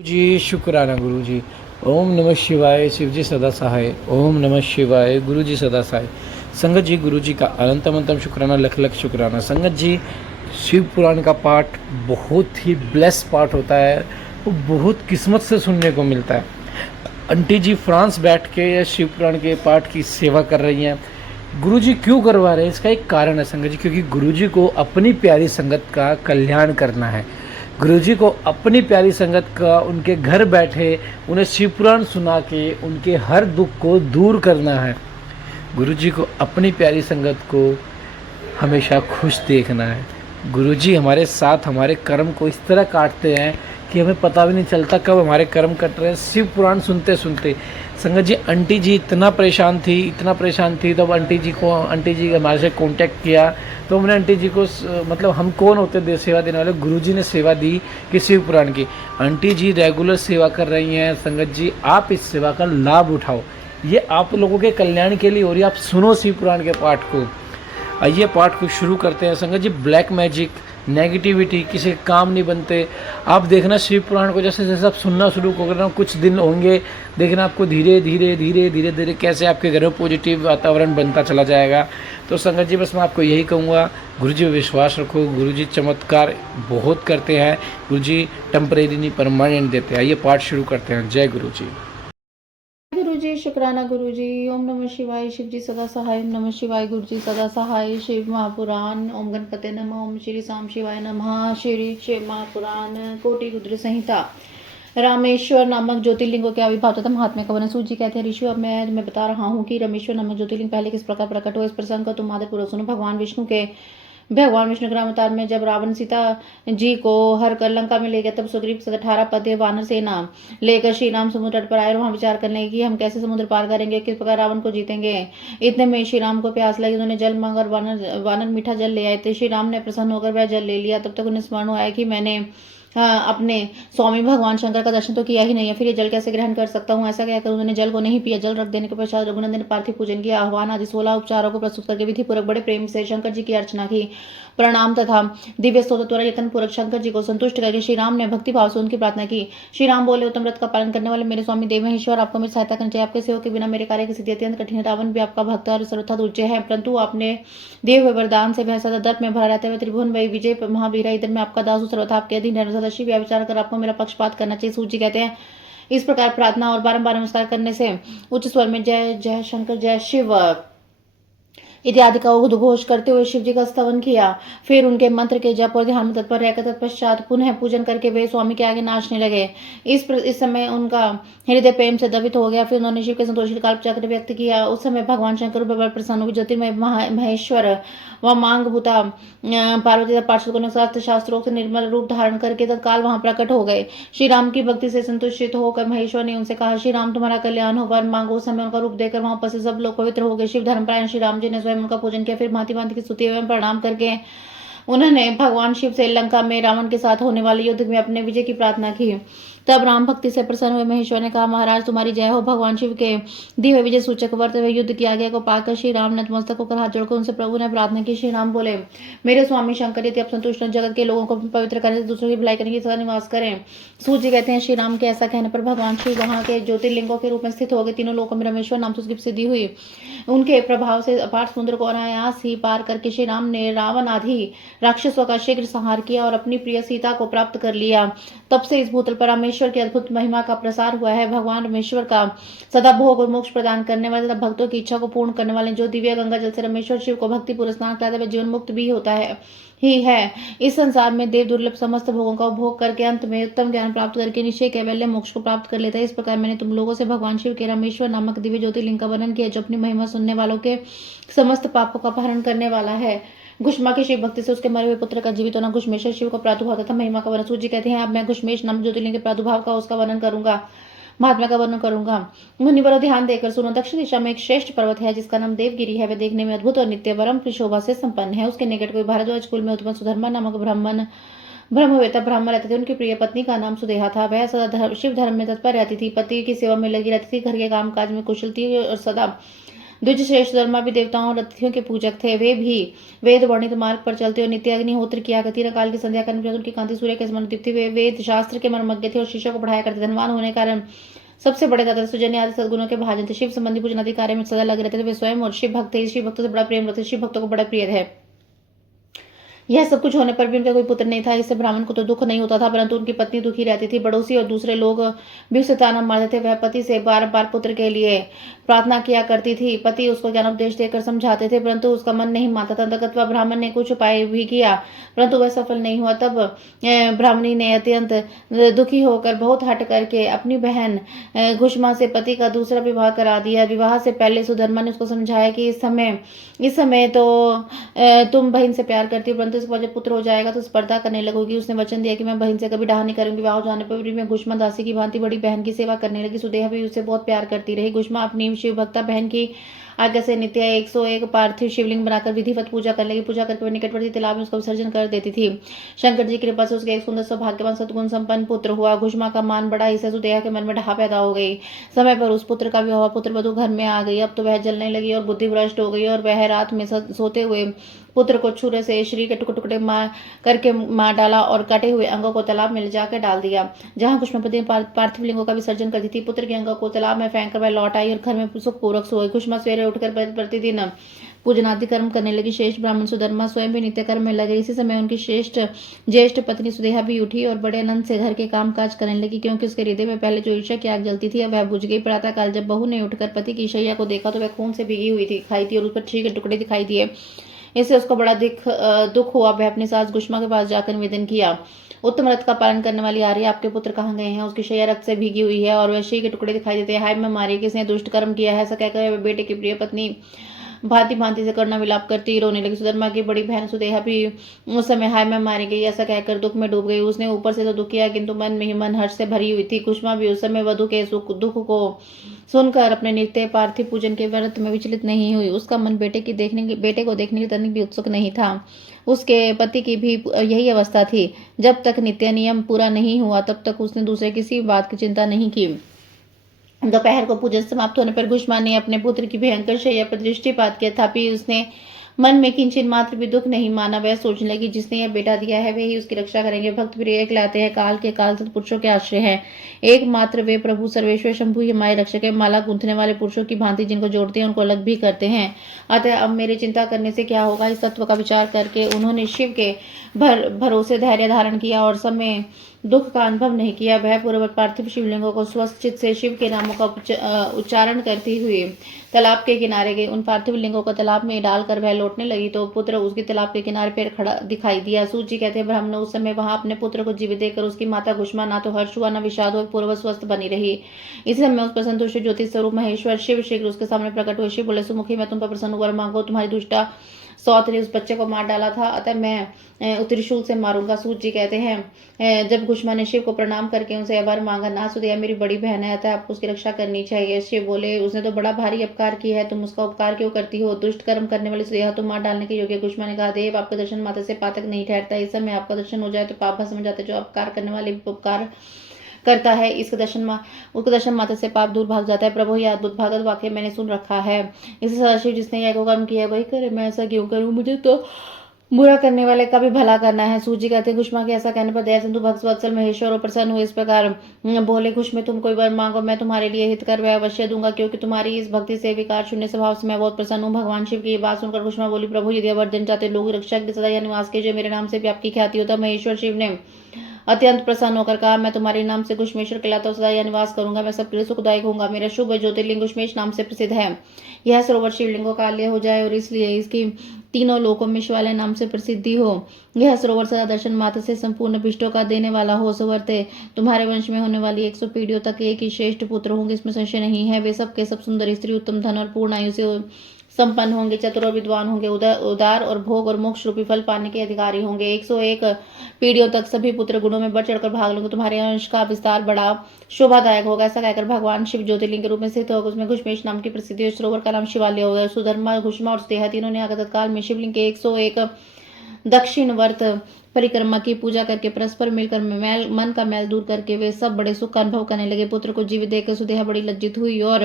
जी शुक्राना गुरु जी। ओम नमः शिवाय। शिव जी सदा सहाय। ओम नमः शिवाय। गुरु जी सदा सहाय। संगत जी, गुरु जी का अनंतम अंतम शुक्राना, लख लख शुक्राना। संगत जी, शिव पुराण का पाठ बहुत ही ब्लेस पाठ होता है, वो बहुत किस्मत से सुनने को मिलता है। आंटी जी फ्रांस बैठ के शिव पुराण के पाठ की सेवा कर रही हैं। गुरु जी क्यों करवा रहे हैं, इसका एक कारण है संगत जी, क्योंकि गुरु जी को अपनी प्यारी संगत का कल्याण करना है। गुरुजी को अपनी प्यारी संगत का उनके घर बैठे उन्हें शिव पुराण सुना के उनके हर दुख को दूर करना है। गुरुजी को अपनी प्यारी संगत को हमेशा खुश देखना है। गुरुजी हमारे साथ हमारे कर्म को इस तरह काटते हैं कि हमें पता भी नहीं चलता कब हमारे कर्म कट रहे हैं शिव पुराण सुनते सुनते। संगत जी, आंटी जी इतना परेशान थी, तब आंटी जी हमारे से कांटेक्ट किया, तो हमने आंटी जी को मतलब हम कौन होते दे सेवा देने वाले, गुरुजी ने सेवा दी कि शिव पुराण की। आंटी जी रेगुलर सेवा कर रही हैं। संगत जी, आप इस सेवा का लाभ उठाओ, ये आप लोगों के कल्याण के लिए हो रही है। आप सुनो शिव पुराण के पाठ को। आइए पाठ को शुरू करते हैं। संगत जी, ब्लैक मैजिक, नेगेटिविटी किसी के काम नहीं बनते। आप देखना शिव पुराण को जैसे जैसे आप सुनना शुरू करना, कुछ दिन होंगे, देखना आपको धीरे धीरे कैसे आपके घर में पॉजिटिव वातावरण बनता चला जाएगा। तो संगत जी, बस मैं आपको यही कहूँगा, गुरु जी विश्वास रखो। गुरु जी चमत्कार बहुत करते हैं। गुरु जी टेम्परेरी नहीं परमानेंट देते हैं। आइए पाठ शुरू करते हैं। जय गुरु जी। गुरु जी शुक्राना गुरु जी। ओम नमः शिवाय। शिव जी सदा सहाय। ओम नमः शिवाय। गुरु जी सदा सहाय। शिव महापुराण। ओम गणपते नमः। ओम श्री साम शिवाय नमः। श्री शिव महापुराण कोटि रुद्र संहिता। रामेश्वर नामक ज्योतिर्लिंगों के आविर्भाव तथा महात्म्य का वर्णन। सूत जी कहते हैं, ऋषियों, अब मैं बता रहा हूँ कि रामेश्वर नामक ज्योतिर्लिंग पहले किस प्रकार प्रकट हुआ। इस प्रसंग को तुम आदरपूर्वक सुनो। भगवान विष्णु के अवतार में जब रावण सीता जी को हर कर लंका में ले गया, तब सुग्रीव 18 पदे वानर सेना लेकर श्री राम समुद्र तट पर आए और वहां विचार करने लगे कि हम कैसे समुद्र पार करेंगे, किस प्रकार रावण को जीतेंगे। इतने में श्री राम को प्यास लगी, उन्होंने जल मांगा और वानर मीठा जल ले आए थे। श्री राम ने प्रसन्न होकर वह जल ले लिया। तब तक उन्हें स्मरण आया कि मैंने अपने स्वामी भगवान शंकर का दर्शन तो किया ही नहीं है, फिर ये जल कैसे ग्रहण कर सकता हूँ। ऐसा कहकर उन्होंने जल को नहीं पिया। जल रख देने के पश्चात रघुनंदन ने पार्थिव पूजन किया, आह्वान आदि 16 उपचारों को प्रस्तुत करके विधि पूर्वक बड़े प्रेम से शंकर जी की अर्चना की। प्रणाम तथा दिव्य स्तोत्र द्वारा यत्न पूर्वक शंकर जी को संतुष्ट करके श्री राम ने भक्ति भाव से उनकी प्रार्थना की। श्री राम बोले, उत्तम व्रत का पालन करने वाले मेरे स्वामी देव महेश्वर, आपको मेरी सहायता करनी चाहिए। आपके सेवक के बिना मेरे कार्य की सिद्धि अत्यंत कठिन है। रावण भी आपका भक्त और सर्वथा दूल्चे है, परंतु आपने दिए हुए वरदान से वह सदा दर्प में भरा रहते हुए त्रिभुवन वही विजय महावीर, इधर में आपका दास सर्वथा आपके अधीन रहना। सदा शिव विचार कर आपको मेरा पक्षपात करना चाहिए। सूत जी कहते हैं, इस प्रकार प्रार्थना और बारंबार नमस्कार करने से उच्च स्वर में जय जय शंकर जय शिव इत्यादि का उद्घोष करते हुए शिव जी का स्तवन किया। फिर उनके मंत्र के जप और ध्यान में तत्पर रहकर तत्पश्चात पुनः पूजन करके वे स्वामी के आगे नाचने लगे। इस समय उनका हृदय प्रेम से दवित हो गया। फिर उन्होंने शिव के संतोष काल्प चक्र व्यक्त किया। उस समय भगवान शंकर बड़े प्रसन्न हुए। ज्योतिर्मय महेश्वर व मांग भूता पार्वती पार्षद को शास्त्रोक्त निर्मल रूप धारण करके तत्काल वहां प्रकट हो गए। श्री राम की भक्ति से संतुष्टित होकर महेश्वर ने उनसे कहा, श्री राम तुम्हारा कल्याण हो, वर मांगो। उस समय उनका रूप देखकर वहां उपस्थित सब लोग पवित्र हो गए। शिव धर्मपरायण श्री राम जी ने स्वयं उनका पूजन किया। फिर भांति भांति की स्तुति एवं प्रणाम करके उन्होंने भगवान शिव से लंका में रावण के साथ होने वाले युद्ध में अपने विजय की प्रार्थना की। तब राम भक्ति से प्रसन्न हुए। महेश्वर ने कहा, महाराज तुम्हारी जय हो। भगवान शिव के दिए हुए विजय सूचक वर्त हुए युद्ध की आज्ञा को पाकर श्री राम नतमस्तक होकर हाथ जोड़कर उनसे प्रभु ने प्रार्थना की। श्री राम बोले, मेरे स्वामी शंकर, यदि आप संतुष्ट हैं, जगत के लोगों को पवित्र करने से दूसरों की भलाई करने की सदा निवास करें। सूत जी कहते हैं, श्री राम के ऐसा कहने पर भगवान शिव वहां के ज्योतिर्लिंगों के रूप में स्थित हो गए। तीनों लोगों में रामेश्वर नाम से उसकी सिद्धि हुई। उनके प्रभाव से अपार समुद्र को अनायास ही पार करके श्री राम ने रावण आदि राक्षसों का शीघ्र संहार किया और अपनी प्रिय सीता को प्राप्त कर लिया। तब से इस भूतल पर रामेश्वर की अद्भुत महिमा का प्रसार हुआ है। भगवान रामेश्वर का सदा भोग और मोक्ष प्रदान करने वाले तथा भक्तों की इच्छा को पूर्ण करने वाले, जो दिव्य गंगा जल से रामेश्वर शिव को भक्ति पूर्वक स्नान कराते हुए जीवन मुक्त भी होता है ही है। इस संसार में देव दुर्लभ समस्त भोगों का उपभोग करके अंत में उत्तम ज्ञान प्राप्त करके निश्चय कैवल्य मोक्ष को प्राप्त कर लेता है। इस प्रकार मैंने तुम लोगों से भगवान शिव के रामेश्वर नामक दिव्य ज्योतिर्लिंग का वर्णन किया, जो अपनी महिमा सुनने वालों के समस्त पापों का अपहरण करने वाला है। घुष्मा की शिव भक्ति से उसके मरे हुए पुत्र का जीवित होना, घुष्मेश्वर शिव का प्रादुर्भाव तथा महिमा का वर्णन। सूत जी कहते हैं, अब मैं घुष्मेश नामक ज्योतिर्लिंग के प्रादुर्भाव का उसका वर्णन करूंगा, महात्मा का वर्णन करूंगा। मुनिवरों ध्यान देकर सुनो। दक्षिण दिशा में एक श्रेष्ठ पर्वत है जिसका नाम देवगिरी है। वह देखने में अद्भुत और नित्य परम शोभा से संपन्न है। उसके निकट कोई भारद्वाज कुल में उत्पन्न सुधर्मा नामक ब्रह्मवेता ब्राह्मण रहते थे। उनकी प्रिय पत्नी का नाम सुदेहा था। वह सदा शिव धर्म में तत्पर रहती थी, पति की सेवा में लगी रहती थी, घर के काम काज में कुशल थी और सदा द्विज श्रेष्ठ धर्मा भी देवताओं और अतिथियों के पूजक थे। वे भी वेद वर्णित मार्ग पर चलते और नित्य अग्निहोत्र किया करती। न काल की संध्या करने पर उनकी कांति सूर्य के समान दीप्ति। वे वेद शास्त्र के मर्मज्ञ थे और शिष्यों को पढ़ाया करते। धनवान होने के कारण सबसे बड़े दाता सुजन्य आदि सद्गुणों के भाजन थे। शिव संबंधी पूजन आदि कार्य में सदा लगे रहते थे। वे स्वयं और शिव भक्त थे। शिव भक्तों से बड़ा प्रेम रखते। शिव भक्तों को बड़ा प्रिय है। यह सब कुछ होने पर भी उनका कोई पुत्र नहीं था। इससे ब्राह्मण को तो दुख नहीं होता था, परंतु उनकी पत्नी दुखी रहती थी। पड़ोसी और दूसरे लोग भी उसे ताना मारते थे। वह पति से बार बार पुत्र के लिए प्रार्थना किया करती थी। पति उसको ज्ञान उपदेश देकर समझाते थे, परंतु उसका मन नहीं मानता था। अंततः ब्राह्मण ने कुछ उपाय भी किया, परंतु वह सफल नहीं हुआ। तब ब्राह्मणी ने अत्यंत दुखी होकर बहुत हट करके अपनी बहन घुष्मा से पति का दूसरा विवाह करा दिया। विवाह से पहले सुधर्मा ने उसको समझाया कि इस समय तो तुम बहन से प्यार करती हो, परंतु इसके जब पुत्र हो जाएगा तो स्पर्धा करने लगोगी। उसने वचन दिया कि मैं बहन से कभी डाह नहीं करूंगी। विवाह हो जाने पर भी मैं घुष्मा दासी की भांति बड़ी बहन की सेवा करने लगी। सुदेहा भी उससे बहुत प्यार करती रही। घुष्मा अपनी शिव भक्ता बहन की आज्ञा से नित्य 101 पार्थिव शिवलिंग बनाकर विधिवत पूजा करने लगी। पूजा करके निकटवर्ती तालाब में उसका विसर्जन कर देती थी। शंकर जी की कृपा से उसके एक सुंदर सौभाग्यवान सद्गुण संपन्न पुत्र हुआ। घुष्मा का मान बड़ा, इससे सुदेहा के मन में ढहा पैदा हो गई। समय पर उस पुत्र का विवाह हुआ। पुत्र वधू घर में आ गई। अब तो वह जलने लगी और बुद्धि भ्रष्ट हो गई और वह रात में सोते हुए पुत्र को छुरे से शरीर के टुकड़े टुकड़े मार डाला और कटे हुए अंगों को तालाब में ले जाकर डाल दिया, जहां घुष्मापति पार्थिव लिंगों का विसर्जन करती थी। पुत्र के अंगों को तालाब में फेंक कर वह लौट आई और घर में सुखपूर्वक सोई। घुष्मा सवेरे उठकर प्रतिदिन पूजनादि कर्म करने लगी। श्रेष्ठ ब्राह्मण सुधर्मा स्वयं भी नित्य कर्म में लगे। इसी समय उनकी ज्येष्ठ पत्नी सुदेहा भी उठी और बड़े आनंद से घर के काम काज करने लगी, क्योंकि उसके हृदय में पहले जो ईर्ष्या की आग जलती थी अब वह बुझ गई। प्रातः काल जब बहू ने उठकर पति की शैया को देखा तो वह खून से भीगी हुई दिखाई थी और उस पर छींके टुकड़े दिखाई दिए। इससे उसको बड़ा दुख हुआ। वह अपनी सास घुष्मा के पास जाकर निवेदन किया, उत्तम व्रत का पालन करने वाली आर्य, आपके पुत्र कहाँ गए हैं? उसकी शैया रक्त से भीगी हुई है और वह शरीर के टुकड़े दिखाई देते हैं। हाय मैं मारी, किसने दुष्ट कर्म किया है? ऐसा कहकर वह बेटे की प्रिय पत्नी भांति भांति से करना विलाप करती रोने लगी। सुधर्मा की बड़ी बहन सुदेहा भी उस समय हाय मैं मारी गई ऐसा कहकर दुख में डूब गई। उसने ऊपर से तो दुख किया, किंतु मन में ही मन हर्ष से भरी हुई थी। घुष्मा भी उस समय वधु के दुख को सुनकर अपने नित्य पार्थिव पूजन के व्रत में विचलित नहीं हुई। उसका मन बेटे को देखने के तनिक भी उत्सुक नहीं था। उसके पति की भी यही अवस्था थी। जब तक नित्य नियम पूरा नहीं हुआ तब तक उसने दूसरे किसी बात की चिंता नहीं की। दोपहर को पूजन समाप्त होने पर घुष्मा ने अपने पुत्र की भयंकर शैया पर दृष्टिपात किया, तथापि उसने मन में किंचित मात्र भी दुख नहीं माना। वह सोचने लगी, जिसने यह बेटा दिया है वे ही उसकी रक्षा करेंगे। भक्त प्रिय कहलाते हैं, काल के काल सत्पुरुषों के आश्रय हैं। एकमात्र वे प्रभु सर्वेश्वर शंभु हमारे रक्षक है। माला गूंथने वाले पुरुषों की भांति जिनको जोड़ते हैं उनको अलग भी करते हैं। अतः अब मेरी चिंता करने से क्या होगा? इस तत्व का विचार करके उन्होंने शिव के भरोसे धैर्य धारण किया और समय दुख का अनुभव नहीं किया। वह पूर्ववत पार्थिव शिवलिंगों को स्वस्थ चित्त से शिव के नामों का उच्चारण करती हुई तालाब के किनारे गई। उन पार्थिव लिंगों को तालाब में डालकर वह लौटने लगी तो पुत्र उसकी तालाब के किनारे पर खड़ा दिखाई दिया। सूत जी कहते हैं, ब्राह्मण उस समय वहां अपने पुत्र को जीवित देखकर उसकी माता घुष्मा ना तो हर्ष हुआ न विषाद हुआ, पूर्व स्वस्थ बनी रही। इसी समय उस पर संतुष्ट ज्योति स्वरूप महेश्वर शिव शीघ्र उसके सामने प्रकट हुए। शिव बोले, सुमुखी मैं तुम पर प्रसन्न वर मांगो। तुम्हारी दुष्टा सौत ने उस बच्चे को मार डाला था, अतः मैं त्रिशूल से मारूंगा। सूत जी कहते हैं, जब घुष्मा ने शिव को प्रणाम करके उनसे वर मांगा, ना सुदेहा मेरी बड़ी बहन है, अतः आपको उसकी रक्षा करनी चाहिए। शिव बोले, उसने तो बड़ा भारी अपकार किया है, तुम उसका उपकार क्यों करती हो? दुष्ट कर्म करने वाली सुदेहा तुम मार डालने के योग्य। घुष्मा ने कहा, देव आपका दर्शन मात्र से पातक नहीं ठहरता। इस समय आपका दर्शन हो जाए तो पाप भस्म जाते। जो अपकार करने वाले उपकार करता है उसके दर्शन मात्र से पाप दूर भाग जाता है। प्रभु यह अद्भुत भागवत वाक्य मैंने सुन रखा है। इसे सदाशिव जिसने यह कर्म किया वही करे, मैं ऐसा क्यों करूं? मुझे तो बुरा करने वाले का भी भला करना है। सूजी कहते हैं, घुष्मा के ऐसा कहने पर दया सिंधु भक्त वत्सल महेश्वर और प्रसन्न हुए। इस प्रकार बोले, घुष्मे तुम कोई वर मांगो, मैं तुम्हारे लिए हित कर वह अवश्य दूंगा, क्योंकि तुम्हारी इस भक्ति से विकार शून्य स्वभाव से मैं बहुत प्रसन्न हूँ। भगवान शिव की बात सुनकर घुष्मा बोली, प्रभु यदि वर्धन चाहते लोग रक्षा के सदा निवास कीजिए, मेरे नाम से भी आपकी ख्याति होता। महेश्वर शिव ने अत्यंत प्रसन्न होकर कहा, मैं तुम्हारे नाम से घुष्मेश्वर कहलाता हूँ, सदा यह निवास करूंगा। मैं सबके लिए सुखदायक होऊंगा। मेरा शुभ ज्योतिर्लिंग घुष्मेश नाम से प्रसिद्ध है। यह सरोवर शिवलिंगों का आलय हो जाए और इसलिए इसकी तीनों लोकों में शिवालय नाम से प्रसिद्धि हो। यह सरोवर सदा दर्शन मात्र से संपूर्ण अभिष्टों का देने वाला हो। सवर्ते तुम्हारे वंश में होने वाली 100 पीढ़ियों तक एक ही श्रेष्ठ पुत्र होंगे, इसमें संशय नहीं है। वे सब के सब सुंदर स्त्री, उत्तम धन और पूर्ण आयु से संपन्न होंगे, चतुर और विद्वान होंगे, उदार और भोग और मोक्ष रूपी फल पाने के अधिकारी होंगे। 101 पीढ़ियों तक सभी पुत्र गुणों में बढ़ चढ़कर भाग लेंगे। तुम्हारे अंश का विस्तार बड़ा शोभादायक होगा। ऐसा कहकर भगवान शिव ज्योतिर्लिंग के रूप में स्थित होगा। उसमें घुष्मेश नाम की प्रसिद्धि, सरोवर का नाम शिवालय होगा। सुधर्मा, घुष्मा और सुदेहा तीनों ने आगत काल में शिवलिंग के 101 दक्षिण वर्त परिक्रमा की, पूजा करके परस्पर मिलकर मन का मैल दूर करके वे सब बड़े सुख का अनुभव करने लगे। पुत्र को जीवित देखकर सुदेहा बड़ी लज्जित हुई और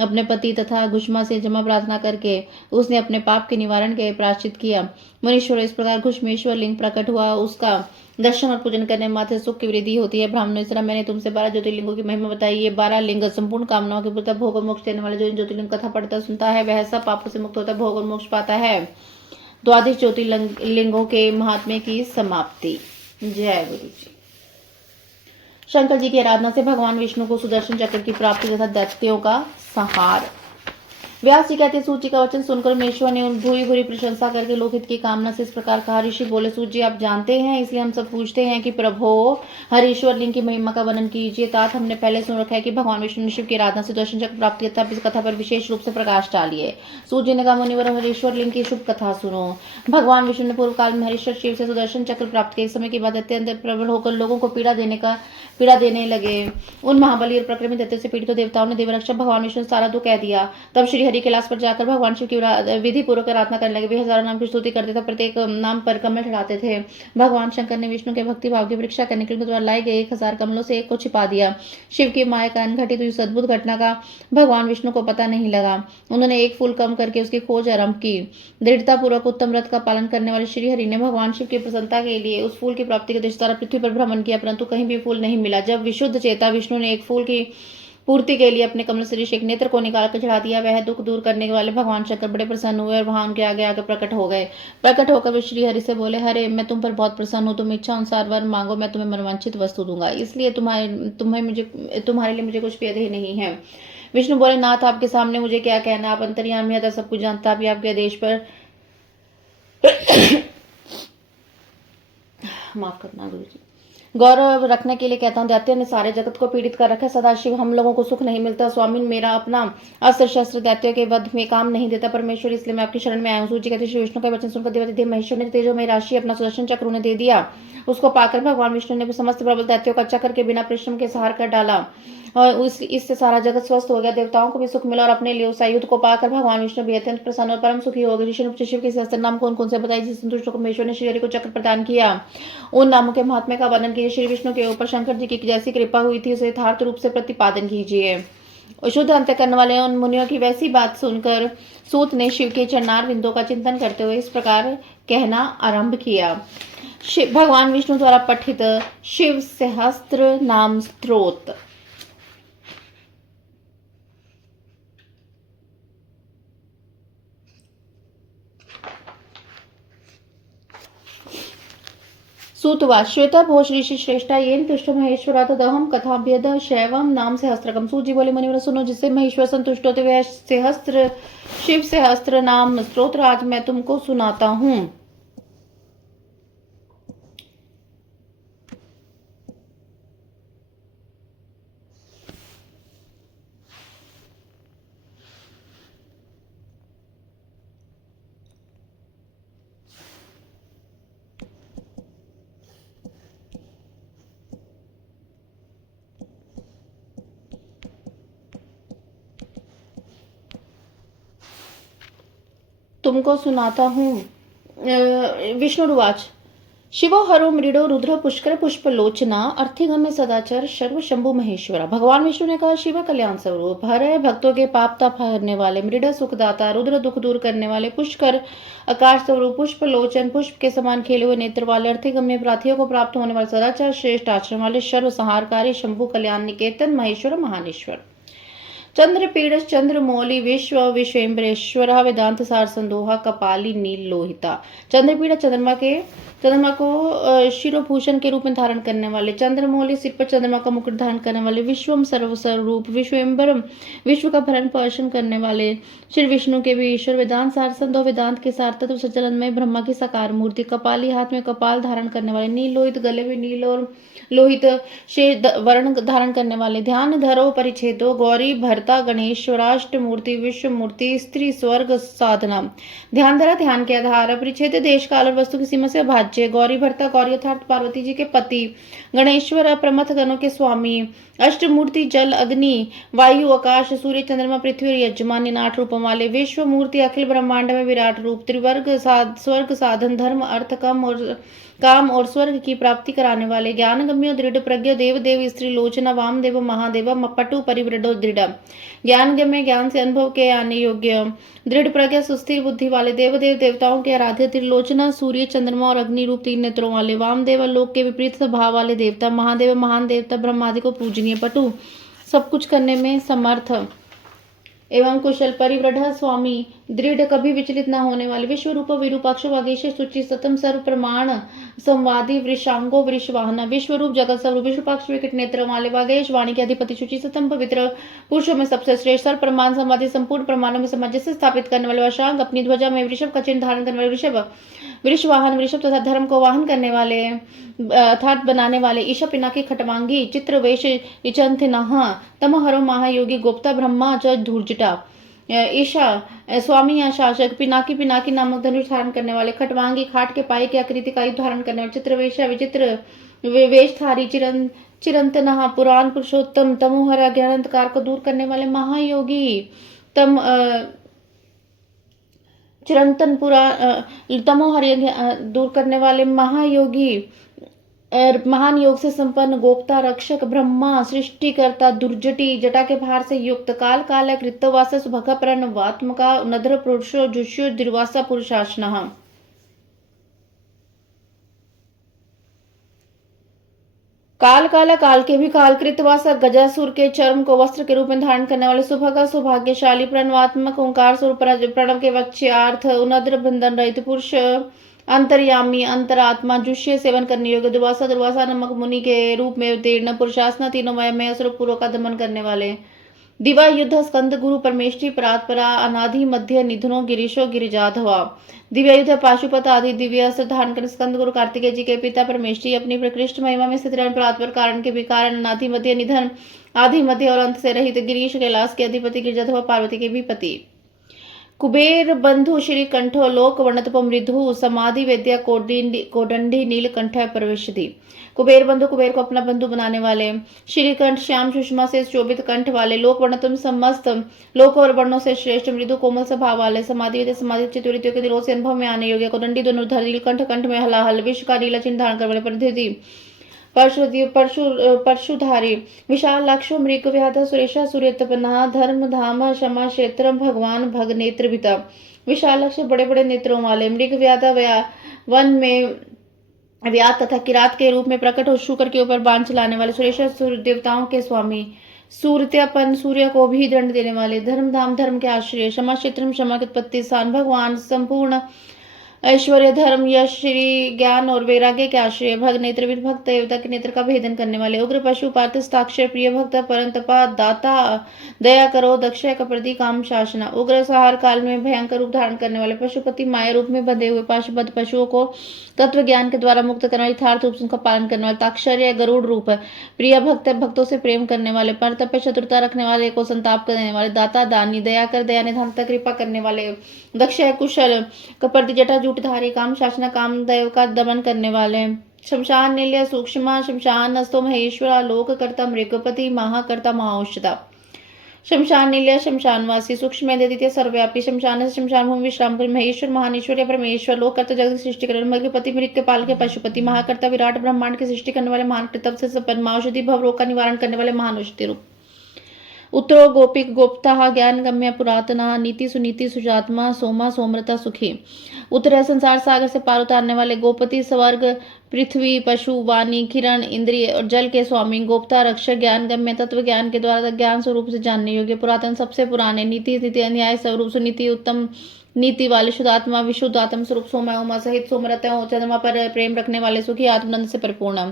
अपने पति तथा घुष्मा से क्षमा प्रार्थना करके उसने अपने पाप के निवारण के प्रायश्चित किया। मुनीश्वर इस प्रकार घुष्मेश्वर लिंग प्रकट हुआ, उसका दर्शन और पूजन करने मात्र सुख की वृद्धि होती है। ब्राह्मणों, इस तरह मैंने तुमसे 12 ज्योतिर्लिंगों की महिमा बताई। ये 12 लिंग संपूर्ण कामनाओं के प्रति भोग और मोक्ष देने वाले। जो इन ज्योतिर्लिंग कथा पढ़ता सुनता है वह सब पापों से मुक्त होता है, भोग और मोक्ष पाता है। द्वादश ज्योतिर्लिंगों के महात्म्य की समाप्ति। जय गुरु जी। शंकर जी की आराधना से भगवान विष्णु को सुदर्शन चक्र की प्राप्ति तथा दैत्यों का संहार। व्यास जी कहते, सूत जी का वचन सुनकर मेश्वर ने उन भूरी भूरी प्रशंसा करके लोकहित की कामना से इस प्रकार कहा। ऋषि बोले, सूत जी आप जानते हैं, इसलिए हम सब पूछते हैं कि प्रभो हरीश्वर लिंग की महिमा का वर्णन कीजिए। तात हमने पहले सुन रखा है कि भगवान विष्णु ने शिव की आराधना से दर्शन चक्र प्राप्त किया था। इस कथा पर विशेष रूप से प्रकाश डालिए। सूत जी ने कहा, मुनिवर हरीश्वर लिंग की शुभ कथा सुनो। भगवान विष्णु ने पूर्व काल में हरीश्वर शिव से सुदर्शन चक्र प्राप्त किया। एक समय के बाद अत्यंत प्रबल होकर लोगों को पीड़ा देने लगे। उन महाबली और प्रकृति दैत्यों से पीड़ित देवताओं ने देवरक्षक भगवान विष्णु ने सारा दुख कह दिया। तब श्री हरि कैलाश पर जाकर भगवान शिव की विधि पूर्वक आराधना करने लगे। वे हजारों नाम की स्तुति करते थे, प्रत्येक नाम पर कमल चढ़ाते थे। भगवान शंकर ने विष्णु के भक्ति भाव की परीक्षा करने के लिए द्वारा लाए गए 1000 कमलों से एक को छिपा दिया। शिव की माया कारण घटित हुई इस अद्भुत घटना का भगवान विष्णु को पता नहीं लगा। उन्होंने एक फूल कम करके उसकी खोज आरंभ की। दृढ़ता पूर्वक उत्तम व्रत का पालन करने वाले श्री हरि ने भगवान शिव की प्रसन्नता के लिए उस फूल की प्राप्ति के उद्देश्य पृथ्वी पर भ्रमण किया, परंतु कहीं भी फूल नहीं मिला। जब विशुद्ध चेता विष्णु ने एक फूल की पूर्ति के लिए अपने कमल सदृश एक नेत्र को निकाल कर चढ़ा दिया। वह दुख दूर करने वाले भगवान शंकर बड़े प्रसन्न हुए और वहां उनके आगे आगे प्रकट हो गए। प्रकट होकर वे श्री हरि से बोले, हरे मैं तुम पर बहुत प्रसन्न हूँ, तुम इच्छा अनुसार वर मांगो, मैं तुम्हें मनवांछित वस्तु दूंगा। इसलिए तुम्हारे लिए मुझे कुछ भेद ही नहीं है। विष्णु बोले, नाथ आपके सामने मुझे क्या कहना, आप अंतर्यामी हैं, सब कुछ जानता, भी आपके आदेश पर माफ करना गुरु जी। गौरव रखने के लिए कहता हूँ, दैत्यों ने सारे जगत को पीड़ित कर रखा है। सदाशिव हम लोगों को सुख नहीं मिलता। स्वामी मेरा अपना अस्त्र शस्त्र दैत्यों के वध में काम नहीं देता। परमेश्वर इसलिए मैं आपकी शरण में आया हूँ। सूची कहते श्री विष्णु का वचन सुनकर देव महेश्वर ने तेजो में राशि अपना सुदर्शन चक्र उन्हें दे दिया। उसको पाकर भगवान विष्णु ने समस्त प्रबल दैत्यों का चक्र के बिना परिश्रम के सहार कर डाला और इससे सारा जगत स्वस्थ हो गया। देवताओं को भी सुख मिला और अपने लिए उस आयुध को पाकर भगवान विष्णु भी अत्यंत प्रसन्न और परम सुखी हो गए। ऋषि शिव के सहस्त्र नाम कौन कौन से बताइए जिस संतुष्ट को महेश्वर ने श्री हरि को चक्र प्रदान किया। उन नामों के महात्म्य का वर्णन कीजिए। श्री विष्णु के ऊपर शंकर जी की जैसी कृपा हुई थी उसे यथार्थ रूप से प्रतिपादन कीजिए। शुद्ध अंत करने वाले उन मुनियों की वैसी बात सुनकर सूत ने शिव के चरणार बिंदों का चिंतन करते हुए इस प्रकार कहना आरंभ किया। भगवान विष्णु द्वारा पठित शिव सहस्त्र नाम स्तोत्र। सूतवाच श्वेता भोज ऋषि श्रेष्ठा येन तुष्ट महेश्वरात दहम कथाभ्यद शैवम नाम सहस्त्रकम। सूत जी बोले, मुनिवर सुनो, जिससे महेश्वर संतुष्ट होते वह शिव सहस्त्र नाम स्तोत्र आज मैं तुमको सुनाता हूँ। तुमको सुनाता हूँ। विष्णुवाच शिवो हरो मृडो रुद्र पुष्कर पुष्पलोचना अर्थिगम्य सदाचार सर्व शंभु महेश्वरा। भगवान विष्णु ने कहा, शिव कल्याण स्वरूप, हर भक्तों के पाप ताप हरने वाले, मृड सुखदाता, रुद्र दुख दूर करने वाले, पुष्कर आकाश स्वरूप, पुष्पलोचन पुष्प के समान खेले हुए नेत्र वाले, अर्थिगम्य प्रार्थियों को प्राप्त होने वाले, सदाचार श्रेष्ठ आश्रम वाले, सर्व संहारकारी शंभु कल्याण निकेतन महेश्वर महानेश्वर। चंद्रपीड़ चंद्रमौली विश्व विश्वेम्बरेश्वर वेदांत सार संदोहा कपाली नील लोहिता। चंद्रपीड़ा चंद्रमा को शिरोभूषण के रूप में धारण करने वाले, चंद्रमौली सिर पर चंद्रमा का मुकुट धारण करने वाले, विश्वम सर्वस्वरूप विश्वेम्बर विश्व का भरण पोषण करने वाले श्री विष्णु के भी ईश्वर, वेदांत सार संदो वेदांत के सार तत्व सच्चिदानंदमय ब्रह्मा की साकार मूर्ति, कपाली हाथ में कपाल धारण करने वाले, नील लोहित गले में नील और लोहित वर्ण धारण करने वाले, ध्यान धरो परिच्छेदो गौरी भरता गणेश्वराष्ट मूर्ति विश्व मूर्ति स्त्री स्वर्ग साधना। ध्यान धरा ध्यान के आधार, परिच्छेद देश काल और वस्तु की सीमा से अभाज्य, गौरी भरता गौरी यथार्थ पार्वती जी के पति, गणेश्वर अप्रमथ गणों के स्वामी, अष्टमूर्ति जल अग्नि वायु आकाश सूर्य चंद्रमा पृथ्वी और यजमान इन 8 रूपों वाले, विश्व मूर्ति अखिल ब्रह्मांड में विराट रूप, त्रिवर्ग स्वर्ग साधन धर्म अर्थ काम और काम और स्वर्ग की प्राप्ति कराने वाले, ज्ञानगम्य दृढ़ प्रज्ञ देव देव स्त्री लोचना वामदेव महादेव पटु परिवृढ़ दृढ़, ज्ञानगम्य ज्ञान से अनुभव के आने योग्य, दृढ़ प्रज्ञा सुस्थिर बुद्धि वाले, देव देव देवताओं के आराध्य, त्रिलोचना सूर्य चंद्रमा और अग्नि रूप 3 नेत्रों वाले, वामदेव लोक के विपरीत स्वभाव वाले देवता, महादेव महान देवता, ब्रह्मादि को पूजनीय, पटु सब कुछ करने में समर्थ एवं कुशल, परिवृढ़ स्वामी, दृढ़ कभी विचलित न होने वाले, विश्व रूप विरूपाक्ष वागीश सूचि सतम सर्व प्रमाण संवादी, वृषांगो वृषवाहन, विश्व रूप जगत स्वरूप, विश्वपाक्ष विकट नेत्र वाले, वागेश वाणी के अधिपति, सूचि सतम पवित्र पुरुषों में सबसे श्रेष्ठ, सर्व प्रमाण संवादी, संपूर्ण प्रमाणों में सामंजस्य स्थापित करने वाले, वशांग अपनी ध्वजा में वृषभ का चिन्ह धारण करने वाले, वृषभ वृषवाहन, वृषभ तथा धर्म को वाहन करने वाले अर्थात बनाने वाले, ईशा पिनाकी खटवांगी, चित्रवेश इचंथिनः, तमहरो महायोगी, गोप्ता ब्रह्मा च धूर्जटा, ईशा स्वामी या शासक, पिनाकी पिनाकी नामक धनुष धारण करने वाले, खटवांगी खाट के पाए की आकृति का युद्ध धारण करने वाले, चित्रवेश विचित्र वेशधारी, चिरंतनः पुराण पुरुषोत्तम, तमोहर अज्ञान अंधकार को दूर करने वाले महायोगी, चिरंतन तमोहर दूर करने वाले महायोगी, महान योग से संपन्न, गोप्ता रक्षक, ब्रह्मा सृष्टिकर्ता, दुर्जटी जटा के भार से युक्त, काल काल कृतवास सुभग प्रणवात्मका, नद्र पुरुषो जुष्यो दुर्वासा पुरुषासनः, काल काला काल के भी काल, कृतवासा गजासुर के चर्म को वस्त्र के रूप में धारण करने वाले, सुभगा सौभाग्यशाली, प्रणवात्मक ओंकार स्वरूप प्रणव के वक्ष्यार्थ, उनद्र बंधन रहित पुरुष, अंतर्यामी अंतरात्मा, जुष्य सेवन करने योग्य, दुर्वासा दुर्वासा नमक मुनि के रूप में तीर्ण, पुरुषासना तीनों मय स्वरूप पूर्व का दमन करने वाले, दिवा युद्ध स्कंद गुरु परमेष्टि परात्परा, अनादि मध्य निधनो गिरीशो गिरिजाधवा, दिव्य युद्ध पाशुपत आदि दिव्य अस्त्र धारण कर स्कंद गुरु कार्तिकेय जी के पिता परमेष्टि अपनी प्रकृष्ट महिमा में स्थित रहने परात्पर कारण के विकार अनादि मध्य निधन आदि मध्य और अंत से रहित गिरीश कैलाश के अधिपति गिरिजाधवा पार्वती के भी पति, कुबेर बंधु श्री कंठो लोक वर्णतप मृदु समाधि वेद्या कोदंडी नीलकंठ प्रवेशधि, कुबेर बंधु कुबेर को अपना बंधु बनाने वाले, श्रीकंठ श्याम सुषमा से शोभित कंठ वाले, लोक वर्णतम समस्त लोक और वर्णों से श्रेष्ठ, मृदु कोमल स्वभाव वाले, समाधि वेद्य समाधि चित्तवृत्तियों के दिलों से अनुभव में आने योग्य, कोदंडी दोनों धर नीलकंठ कंठ में हलाहल, विश्व का नीला चिन्ह धारण करने वाले, परिधि परशुधारी, विशाल लक्ष्य मृग व्याध सुरेशा सूर्यतपना, धर्म धाम क्षमा क्षेत्र, भगवान भग नेत्र पिता, विशाल लक्ष्य बड़े बड़े नेत्रों वाले, मृग व्याध वन में व्यात तथा किरात के रूप में प्रकट हो शुक्र के ऊपर बाण चलाने वाले, सुरेशा सूर्य देवताओं के स्वामी, सूर्यत्यापन सूर्य को भी दंड देने वाले, धर्म धाम धर्म के आश्रय, क्षमा क्षेत्र क्षमा की उत्पत्ति स्थान, भगवान संपूर्ण ऐश्वर्य धर्म यश श्री ज्ञान और वैराग्य के आश्रय, भग नेत्रविद भक्त देवता के नेत्र का भेदन करने वाले, उग्र पशु पार्थिस्ताक्षर प्रिय भक्त परंतपा दाता दया करो दक्षय कप्रति काम शासना, उग्र संहार काल में भयंकर रूप धारण करने वाले, पशुपति माया रूप में बंधे हुए पाशुबद्ध पशुओं को तत्व ज्ञान के द्वारा मुक्त करने वाले, यथार्थ रूप से उनका पालन करने वाले, ताक्षर्य गरुड़ रूप प्रिय भक्त भक्तों से प्रेम करने वाले, परतप पे शत्रुता रखने वाले को संताप करने वाले, दाता दानी दया कर दया निधानता कृपा करने वाले, दक्ष कुशल कपर्ति जटा जूटधारी, काम शासना काम दैव का दमन करने वाले, शमशान निलय सूक्ष्म शमशान नस्तो महेश्वरा, लोक कर्ता मृगपति महाकर्ता महाऔषधा, शमशान निलय शमशानवासी, सूक्ष्म द्वितीय सर्वव्यापी, शमशान शमशान भूमि विश्राम कर, महेश्वर महानीश्वर या परमेश्वर, लोक कर्ता जगत की सृष्टि करने, मृगपति मृग के पाल के पशुपति, महाकर्ता विराट ब्रह्मांड की सृष्टि करने वाले, महान कृतज्ञ से संपन्न, महाऔषधि भव रोग का निवारण करने वाले, महानौषधि रूप, उत्तरो गोपिक गोप्ता ज्ञान गम्य पुरातना, नीति सुनीति सुजात्मा, सोमा सोमरता सुखी, उत्तर संसार सागर से पार उतारने वाले, गोपति स्वर्ग पृथ्वी पशु वाणी किरण इंद्रिय और जल के स्वामी, गोप्ता रक्षक, ज्ञान गम्य तत्व ज्ञान के द्वारा ज्ञान स्वरूप से जानने योग्य, पुरातन सबसे पुराने, नीति नीति न्याय स्वरूप सुनीति उत्तम नीति वाले, शुद्धात्मा विशुद्ध आत्म स्वरूप, सोमा उमा सहित सोमरत चंद्रमा पर प्रेम रखने वाले, सुखी आत्मनंद से परिपूर्ण,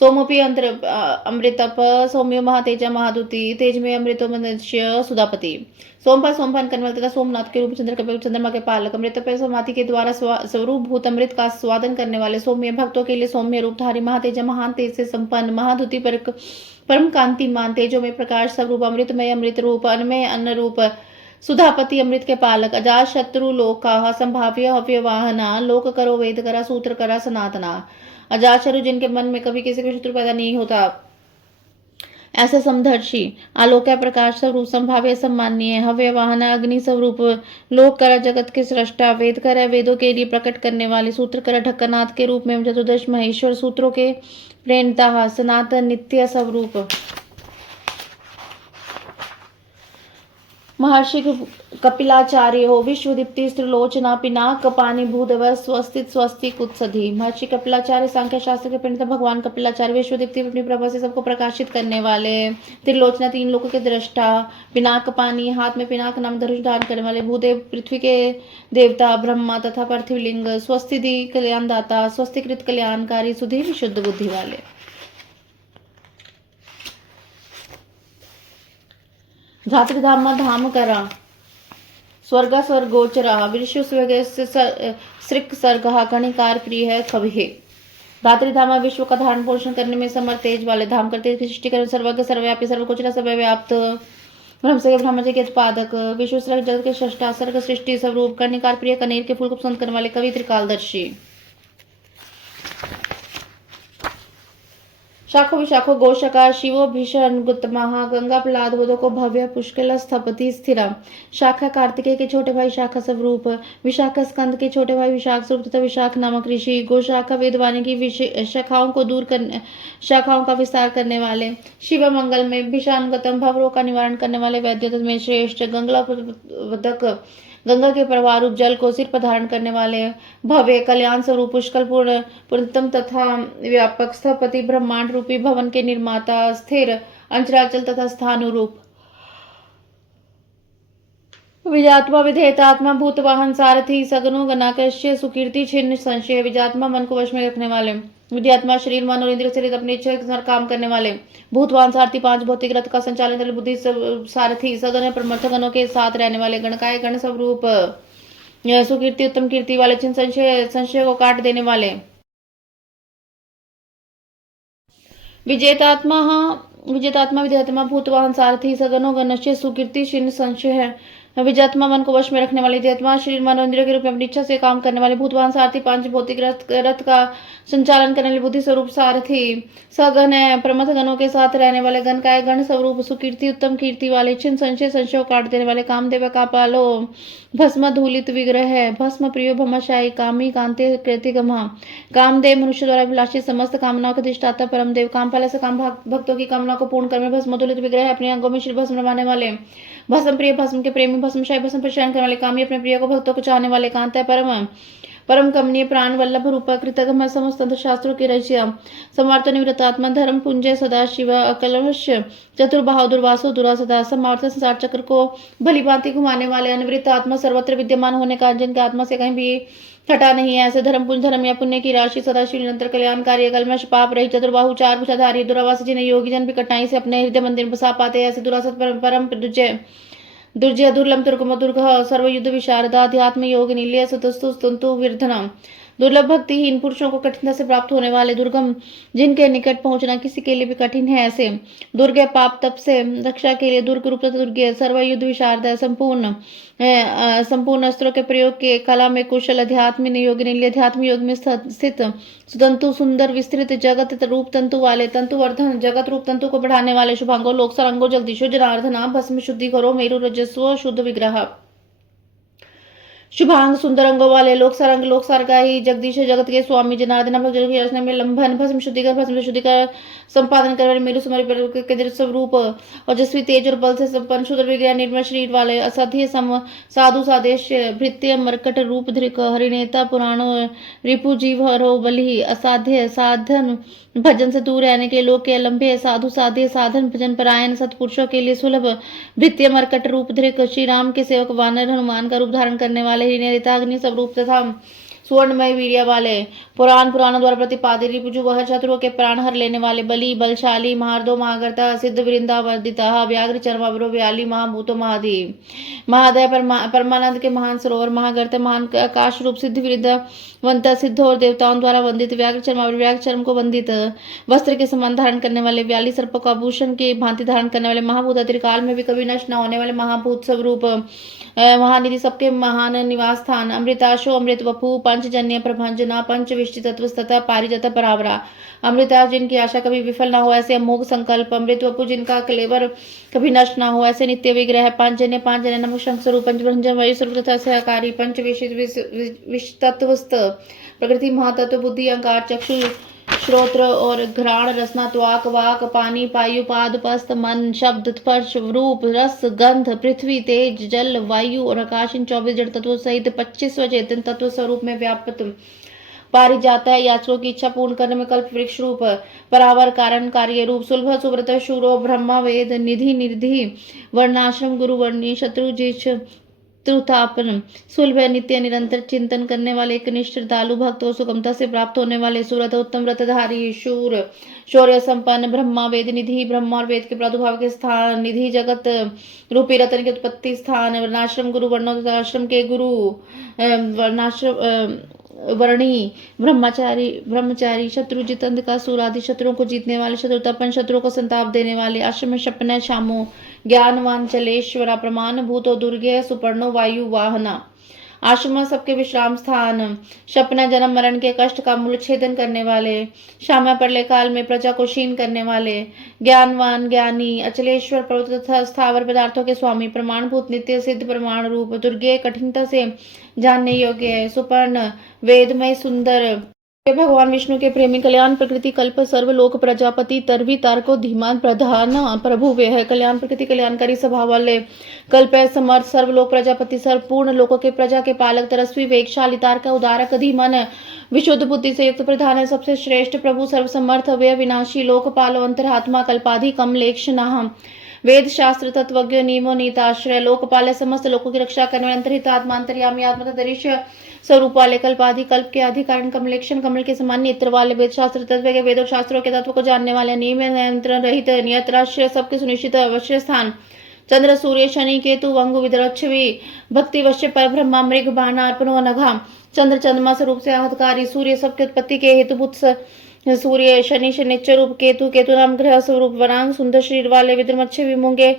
सोमोपी अमृतप, सौम्यो महातेजा महादुति, तेज में अमृतो मनुष्य सुधापति, सोमपा सोमपान करने वाले तथा सोमनाथ के रूप चंद्रमा के पालक, अमृतप समाधि के द्वारा स्वरूप भूत अमृत का स्वादन करने वाले, सौम्य भक्तों के लिए सौम्य रूपधारी, महातेजा महान तेज से संपन्न, महादुति परम कांतिमान, तेजो में प्रकाश स्वरूप, अमृतमय अमृत रूप, अन्नमय अन्न रूप, सुधापति अमृत के पालक, अजात शत्रु लोका संभाव्य हव्यवाहना, लोक करो वेद करा सूत्र करा सनातना, अजात शत्रु जिनके मन में कभी किसी को शत्रु पैदा नहीं होता, ऐसे समदर्शी आलोक्य प्रकाश स्वरूप संभाव्य सम्मानीय हव्य वाहन अग्नि स्वरूप लोक कर जगत के सृष्टा वेद कर वेदों के लिए प्रकट करने वाले सूत्र कर ढक्कनाथ के रूप में चतुर्दश महेश्वर सूत्रों के प्रेरणता सनातन नित्य स्वरूप महर्षि कपिलाचार्य हो विश्वदीप्ति त्रिलोचना पिनाक पानी भूदेव स्वस्तित स्वस्तिक उत्सधि। महर्षि कपिलाचार्य सांख्य शास्त्र के प्रणेता भगवान कपिलाचार्य विश्वदीप्ति अपनी प्रभा से सबको प्रकाशित करने वाले त्रिलोचना तीन लोकों के दृष्टा पिनाक पानी हाथ में पिनाक नाम धनुष धारण करने वाले भूदेव पृथ्वी के देवता ब्रह्मा तथा पृथ्वीलिंग स्वस्तिधि कल्याणदाता स्वस्तिकृत कल्याणकारी सुधि विशुद्ध बुद्धि वाले। धात्रिधाम धाम करा स्वर्ग स्वर्गोचरा विश्व सृक सर्ग कणिकार प्रिय है कवि। धात्रिधाम विश्व का धारण पोषण करने में समर्थ तेज वाले धाम करते सृष्टि कर सर्वज्ञ सर्वव्यापी सर्वगोचरा सर्वव्याप्त ब्रह्म से ब्रह्म के उत्पादक विश्व सृग जगत के सृष्टा सर्ग सृष्टि स्वरूप कणिकार प्रिय कनेर के फूल को पसंद करने वाले कवि त्रिकालदर्शी। शाखो विशाखो गोशका शिवो भीषण गुप्तमहा गंगा प्रहलाद बोधो को भव्य पुष्कल स्थपति स्थिरा। शाखा कार्तिकेय के छोटे भाई शाखा स्वरूप विशाखा स्कंद के छोटे भाई विशाख स्वरूप तथा विशाख नामक ऋषि गोशाखा वेदवाणी की शाखाओं को दूर करने शाखाओं का विस्तार करने वाले शिव मंगल में भीषाणगतम भवरों का निवारण करने वाले वैद्य में श्रेष्ठ गंगलावदक गंगा के प्रवाह रूप जल को सिर पर धारण करने वाले भव्य कल्याण स्वरूप पुष्कल पूर्णतम तथा व्यापक स्थपति ब्रह्मांड रूपी भवन के निर्माता स्थिर अंचलाचल तथा स्थानु रूप विजात्मा विधेयता आत्मा भूत वाहन सारथी सगनो गणाकश्य सुकीर्ति छिन्न संशय विजात्मा मन को वश में रखने वाले विद्यात्मा शरीर मन और इंद्रिय से अपने इच्छा के अनुसार काम करने वाले भूतवान सारथी पांच भौतिक रथ का संचालन करने बुद्धि सारथी सगन प्रमथ गणों के साथ रहने वाले गणकाय गण स्वरूप सुकीर्ति उत्तम कीर्ति वाले चिन्ह संशय को काट देने वाले विजेतात्मा विजेतात्मा भूतवाहन सारथी सगनो गणश्य सुकीर्ति चिन्ह संशय है विजात्मा मन को वश में रखने वाले विजेतात्मा शरीर मन और इंद्रियों के रूप में अपनी इच्छा से काम करने वाले भूतवान सारथी पांच भौतिक रथ का संचालन करने वाले बुद्धि स्वरूप सारथी सगन है प्रमथ गणों के साथ रहने वाले गण काय गण स्वरूप सुकीर्ति उत्तम कीर्ति वाले छिन्न संशय काट देने वाले कामदेव का पालो भस्म धूलित विग्रह है भस्म प्रियो भमशाई कामी कांते कृतिगमा कामदेव मनुष्य द्वारा अभिलाषित समस्त कामनाओं के अधिष्ठाता परमदेव कामपाल से काम भक्तों की कामना को पूर्ण करने भस्म धूलित विग्रह अपने अंगों में श्री भस्म रमाने वाले भस्म प्रिय भस्म के प्रेमी भस्मशाही भस्म प्रशयन करने वाले कामी अपने प्रिय को भक्तों को चाहने वाले कांत है परम कमनीय प्राण वल्लभ रूपा कृतगम समस्त शास्त्रों की रचया समार्थ निवृत्तात्मा धर्म पुंजय सदाशिव अकलवश चतुर्बाहुर वासु दुरा सदा समार्थ संसार चक्र को भली भांति घुमाने वाले अनिवृत्त आत्मा सर्वत्र विद्यमान होने का जिनके आत्मा से कहीं भी हटा नहीं है ऐसे धर्म पुंज धर्म या पुण्य की राशि सदाशिव निरंतर कल्याणकारी कलमश पाप रही चतुर्बाहु चार भुजाधारी दुरावास जिन्हें योगी जन भी कठिनाई से अपने हृदय मंदिर बसा पाते हैं ऐसे दुरासत परम दुर्जय दुर्लभ दुर्गम दुर्ग सर्वयुद्ध विशारदा अध्यात्म योग नील्य सतस्तु विर्धनम दुर्लभ भक्तिहीन पुरुषों को कठिनता से प्राप्त होने वाले दुर्गम जिनके निकट पहुंचना किसी के लिए भी कठिन है ऐसे दुर्गे पाप तप से रक्षा के लिए दुर्ग रूप तथा दुर्गे सर्वयुद्ध विशारदा संपूर्ण अस्त्रों के प्रयोग के कला में कुशल अध्यात्म योग नील्य अध्यात्म योग में स्थित सुतंतु सुंदर विस्तृत जगत रूप तंतु वाले तंतु वर्धन जगत रूप तंतु को बढ़ाने वाले शुभांगो लोक सरंगो जगदीशो जनार्दना भस्म शुद्धि करो मेरु रजस्व शुद्ध विग्रह शुभांग सुंदर अंगों वाले लोक सारंगा ही जगदीश जगत के स्वामी जनार्दन की रचना में लंबन भस्म शुद्धि का संपादन करने मेरु सुमरि स्वरूप ओजस्वी तेज और बल से संपन्न शुद्र विग्रह निर्मल शरीर वाले असाध्य साधु सादेश भृत्य मरकट रूप धृक हरिनेता पुराणो रिपु जीव हरो बलि असाध्य साधन भजन से दूर रहने के लोग के लंबे साधु साध्य साधन भजन परायण सत्पुरुषों के लिए सुलभ भृत्य मरकट रूप धृक श्री राम के सेवक वानर हनुमान का रूप धारण करने वाले अग्नि स्वरूप तथा सुवर्णमय वीर्य वाले पुराणों द्वारा प्रतिपादित रिपुजु वह शत्रुओं के प्राण हर लेने वाले बलि बलशाली महारदो महागर्ता सिद्ध वृंदावर्दिता व्याघ्र चर्मावरो व्याली महाभूतो महादय परमानंद के महान सरोवर महागर्त महान आकाश रूप सिद्ध वृंदा वंदित सिद्धों और देवताओं द्वारा वंदित व्याघ्र चर्म को वंदित वस्त्र के समान धारण करने वाले 42 सर्पों का आभूषण की भांति धारण करने वाले महाभूत त्रिकाल में भी कभी नष्ट न होने वाले महाभूत स्वरूप महानिधि सबके महान निवास स्थान अमृताशो अमृत वपु पंचजन्य प्रभंजना पंच विष्टि तत्व तथा पारिजत परावरा अमृता जिनकी आशा कभी विफल ना हो ऐसे अमोघ संकल्प अमृत वपु जिनका कलेवर कभी नष्ट ना हो ऐसे नित्य विग्रह पांचजन्य नमक शंख स्वरूप पंचभंजन वायु स्वरूप तथा सहकारी पंच विषतत्वस्त प्रकृति महातत्व बुद्धि अहंकार चक्षु श्रोत्र और घ्राण रसना त्वाक वाक पानी पायु पाद पस्त मन शब्द स्पर्श रूप रस गंध पृथ्वी तेज जल वायु और आकाश इन 24 जड़ तत्वों सहित 25 चेतन तत्व स्वरूप में व्याप्त पारी जाता है। याचकों की इच्छा पूर्ण करने में कल्प वृक्ष रूप परावर कारण कार्य रूप सुलभ सुव्रत शूरो ब्रह्मा वेद निधि निधि वर्णाश्रम गुरु वर्णी शत्रु जिच त्रुतापन सुलभ नित्य निरंतर चिंतन करने वाले एक निष्ठ श्रद्धालु भक्त और सुगमता से प्राप्त होने वाले सूरत उत्तम व्रतधारी शूर शौर्य संपन्न ब्रह्मा वेद निधि ब्रह्मा और वेद के प्रादुर्भाव के स्थान निधि जगत रूपी रतन के उत्पत्ति स्थान वर्णाश्रम गुरु वर्णोत्तराश्रम के गुरु वर्णाश्रम वर्णी ब्रह्मचारी शत्रु जितंद का सूरादि शत्रुओं को जीतने वाले शत्रुतापन शत्रुओं को संताप देने वाले आश्रम शपन शामो ज्ञानवान चलेश्वरा प्रमाण भूतो दुर्गे सुपर्णो वायु वाहना आश्रम सबके विश्राम स्थान शपना जन्म मरण के कष्ट का मूल छेदन करने वाले श्यामा प्रलय काल में प्रजा को क्षीण करने वाले ज्ञानवान ज्ञानी अचलेश्वर पर्वत तथा स्थावर पदार्थों के स्वामी प्रमाणभूत नित्य सिद्ध प्रमाण रूप दुर्गे कठिनता से जानने योग्य सुपर्ण वेदमय सुंदर भगवान विष्णु के प्रेमी कल्याण प्रकृति कल्प सर्वलोक प्रजापति तरवी तारको धीमान प्रधान प्रभु वे है कल्याण प्रकृति कल्याणकारी स्वभाव वाले कल्प समर्थ सर्वलोक प्रजापति सर्वपूर्ण लोकों के प्रजा के पालक तरस्वी वेगशाली तारक उदारक धीमन विशुद्ध बुद्धि से युक्त प्रधान है सबसे श्रेष्ठ प्रभु सर्वसमर्थ व्यय विनाशी लोकपाल अंतरात्मा कल्पाधि कमलेक्ष नाहम वेद शास्त्र तत्वज्ञ नियमो नीताश्रय लोकपाल समस्त लोगों की रक्षा करने वाले अंतरहित आत्मा अंतर्यामी आत्मा दृश्य स्वरूप वाले कल्पाधि कल्प के आदि कारण कमलेक्षण कमल के समान नेत्र वाले वेद शास्त्र तत्व के वेदों शास्त्रों के तत्व को जानने वाले नियम नियंत्रण रहित नियत्राश्रय सबके सुनिश्चित अवश्य स्थान चंद्र सूर्य शनि केतु वंगु विद्रक्षवी भक्ति वश्य पर ब्रह्मा मृग बाणा अर्पणो अनघा चंद्र चंद्रमा स्वरूप से आहतकारी सूर्य सबके उत्पत्ति के हेतुभूत सूर्य शनि शनिच्चर रूप केतु नाम ग्रह स्वरूप वरांग सुंदर शरीर वाले विद्रमच्छ विमूंगे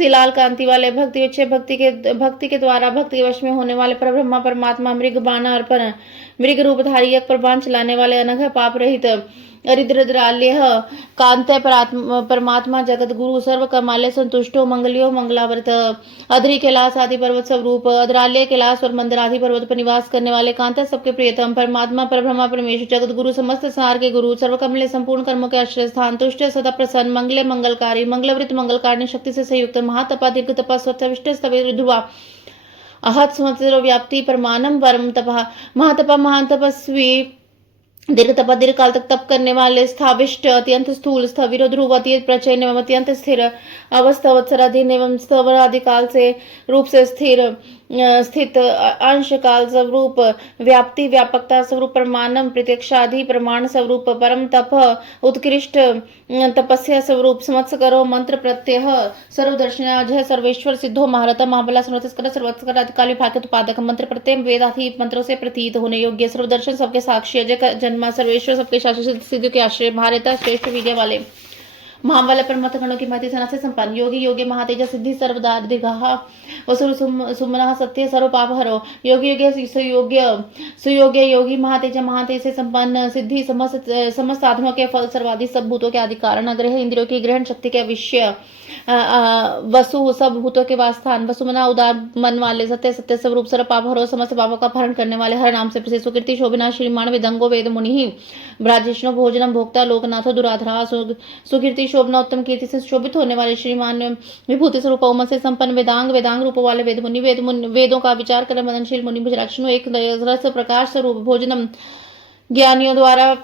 लाल कांति वाले भक्ति के द्वारा भक्ति वश में होने वाले परब्रह्मा परमात्मा मृग बाणा अर्पण मृग रूपधारी एक प्रबाण चलाने वाले अनघ पाप रहित अरिद्रद्राल्य कांत परमात्मा जगत गुरु सर्व कर्मालय संतुष्टो मंगलियो मंगलावर्त अद्रि कैलाश आदि पर्वत स्वरूप अद्राल्य कैलाश और मंदिर आदि पर्वत पर निवास करने वाले कांत सबके प्रियतम परमात्मा परब्रह्मा परमेश्वर जगत गुरु समस्त संसार के गुरु सर्व कमले संपूर्ण कर्मों के आश्रय स्थान तुष्ट सदा प्रसन्न मंगले मंगलकारी मंगलवृत मंगलकारिणी शक्ति से संयुक्त महातपा दीर्घ तपा स्वविष्ट ध्रुवा आहत संवत्सर व्याप्ति परमानम परम तपा महातपा महान तपस्वी दीर्घ तपा दीर्घ काल तक तप करने वाले स्थाविष्ट अत्यंत स्थूल स्थविर ध्रुव अत्यंत प्रचयन एवं अत्यंत स्थिर अवस्थावत्सराधीन एवं स्थवर आदि काल से रूप से स्थित अंश काल स्वरूप व्याप्ति व्यापकता स्वरूप प्रमाणम प्रत्यक्षाधि प्रमाण स्वरूप परम तप उत्कृष्ट तपस्या स्वरूप संवत्सरो मंत्र प्रत्यय सर्वदर्शन अजय सर्वेश्वर सिद्धो महारथा महाबला सर्वतस्कर सर्वत्कर अधिकाली भाग्य उत्पादक मंत्र प्रत्यय वेदाधि मंत्रों से प्रतीत होने योग्य सर्वदर्शन सबके साक्षी अजय जन्मा सर्वेश्वर सबके शाश्वत सिद्धि के आश्रय भारत श्रेष्ठ विजय वाले महाबल परमत गणों की महती सेना से संपन्न योगी योगी महातेज सिद्धि सर्वदा दीर्घा वसुर सुमना सत्य सर्व पाप हरो योगी योगी सुयोग्य योगी महातेज महातेज से संपन्न सिद्धि समस्त साधनों के फल सर्वाधि सब भूतों के आदि कारण अग्रह इंद्रियों की ग्रहण शक्ति के विषय वसु सब भूतों के वास्थान वसुमना उदार मन वाले सत्य सत्य स्वरूप सर्व पाप हरो समस्त पापों का हरण करने वाले हर नाम से प्रसिद्ध सुकीर्ति शोभना श्रीमान वेदंगो वेद मुनि ब्राजेष्णो भोजनम भोक्ता लोकनाथो दुराधरा सुकीर्ति शोभना उत्तम कीर्ति से शोभित होने वाले श्रीमान विभूति स्वरूप उमा से संपन्न वेदांग रूप वाले वेद मुनि वेदों का विचार कर मदनशील मुनि भुजराक्षणो एक रस प्रकाश स्वरूप भोजनम ज्ञानियों द्वारा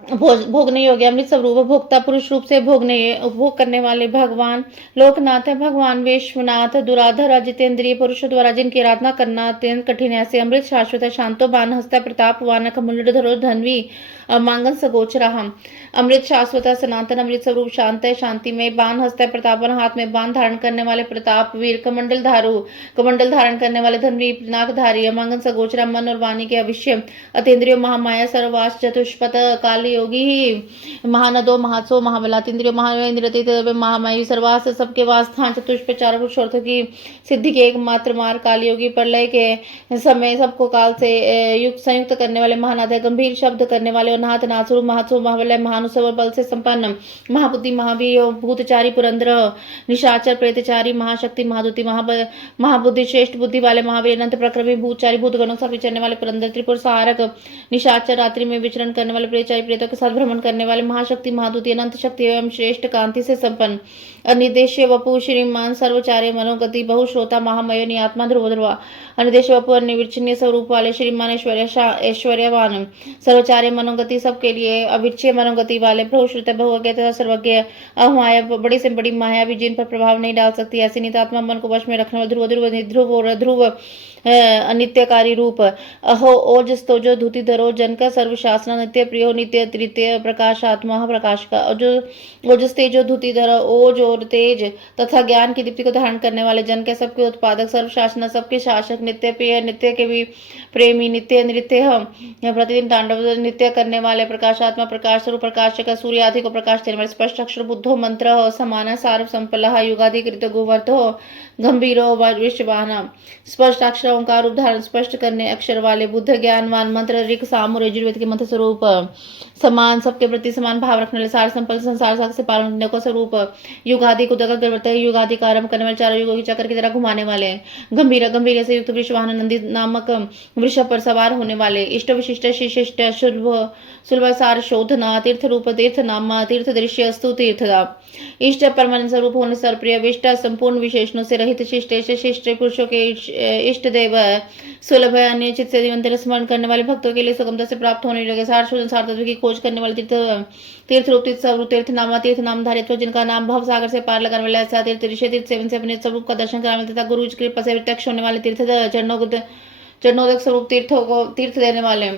भोगने योग्य अमृत स्वरूप भोक्ता पुरुष रूप से भोगने उपभोग करने वाले भगवान लोकनाथ है। भगवान विश्वनाथ दुराधर जितेंद्रिय पुरुष द्वारा जिनकी आराधना करना अत्यंत कठिन है, ऐसे अमृत शाश्वत है। शांतो बान हस्ता प्रतापवान मुंडधरो धन्वी मांगन सगोचरा हम अमृत शाश्वत है, सनातन अमृत स्वरूप शांत है, शांति में बान हस्ता प्रतापन हाथ में बान धारण करने वाले प्रताप वीर कमंडल धारण करने वाले धन्वी पिनाकधारी अमांगन सगोचरा मन और वाणी के अविश्य अतेंद्रियो महामाया सर्वास चतुष्पथ काल योगी महानदो महात्सो महाबलातेंद्रियो महाइंद्रतीत महामायी सर्वास सबके वास्थान चतुष्प चार पुरुषार्थ की सिद्धि के एकमात्र मार्ग काल योगी प्रलय के समय सबको काल से युक्त संयुक्त करने वाले महानाथ है। गंभीर शब्द करने वाले और नाथ नाथस्वरूप महात्सो महाबलय महानुसव बल से संपन्न महाबुद्धि महावीर भूतचारी पुरंद्र निशाचर प्रेतचारी महाशक्ति महादुति महाबुद्धि श्रेष्ठ बुद्धि वाले महावीर अनंत प्रक्रमी भूतचारी भूतगणों के साथ विचरने वाले पुरंदर त्रिपुर सहारक निशाचर रात्रि में विचरण करने वाले प्रेतचारी प्रेतों के साथ भ्रमण करने वाले महाशक्ति महादुति अनंत शक्ति एवं श्रेष्ठ कांति से संपन्न अनिदेश्य वपु श्रीमान सर्वचार्य मनोगति बहुश्रोता महामय नियात्मा ध्रुव ध्रुवा अनिदेश वपु अनिर्वचनीय स्वरूप वाले श्रीमान ऐश्वर्यवान सर्वचार्य मनोगति सबके लिए अविच्छेय मनोगति वाले बहुश्रुत बहुज्ञ तथा सर्वज्ञ अहमाया बड़ी से बड़ी माया भी जिन पर प्रभाव नहीं डाल सकती ऐसी नितात्मा मन को वश में रखने वाले ध्रुव ध्रुव ध्रुव और ध्रुव अनित्यकारी रूप अहो ओज स्तोजो धुति धरो जन का सर्वशासना नित्य प्रियो नित्य तृतीय प्रकाश आत्मा प्रकाश का ओजस तेजो धुति धरो ओज और तेज तथा ज्ञान की दीप्ति को धारण करने वाले जन के सबके उत्पादक सर्वशासना सबके शासक नित्य प्रिय नित्य के भी प्रेमी नित्य नृत्य प्रतिदिन तांडव नित्य करने वाले प्रकाशात्मा प्रकाश स्वरूप प्रकाश का सूर्य आदि को प्रकाश देने वाले स्पष्ट अक्षर बुद्धो मंत्र हो समान सार संपल युगादि कृत गोवर्थ हो गंभीरो विश्ववाहना स्पष्ट अक्षर ओंकार रूप धारण स्पष्ट करने अक्षर वाले बुद्ध ज्ञानवान मंत्र ऋग साम और यजुर्वेद के मंत्र स्वरूप समान सबके प्रति समान भाव रखने वाले सार संपन्न संसार सागर से पालन करने को स्वरूप युगादि को दगा करते युगादि का आरंभ करने वाले चारों युगों की चक्र की तरह घुमाने वाले गंभीर से युक्त वृषवाहन नंदी नामक वृषभ पर सवार होने वाले इष्ट विशिष्ट शिशिष्ट सुलभ सार शोधना तीर्थ रूप तीर्थ नामा तीर्थ दृश्य स्तु तीर्थदा इष्ट परमानंद स्वरूप होने सर्वप्रिय विष्ट संपूर्ण विशेषणों से रहित शिष्ट पुरुषों के इष्ट देव सुलभ अन्य चित्त से निरंतर स्मरण करने वाले भक्तों के लिए सुगमता से प्राप्त होने लगे सार शोधन सार तत्व की खोज करने वाले तीर्थ रूप तीर्थ स्वरूप तीर्थ नाम धारित्व जिनका नाम भव सागर से पार लगाने वाले ऐसा तीर्थ ऋषि तीर्थ सेवन से अपने स्वरूप का दर्शन कराने तथा गुरु की कृपा से प्रत्यक्ष होने वाले तीर्थ चरणोदक स्वरूप तीर्थों को तीर्थ देने वाले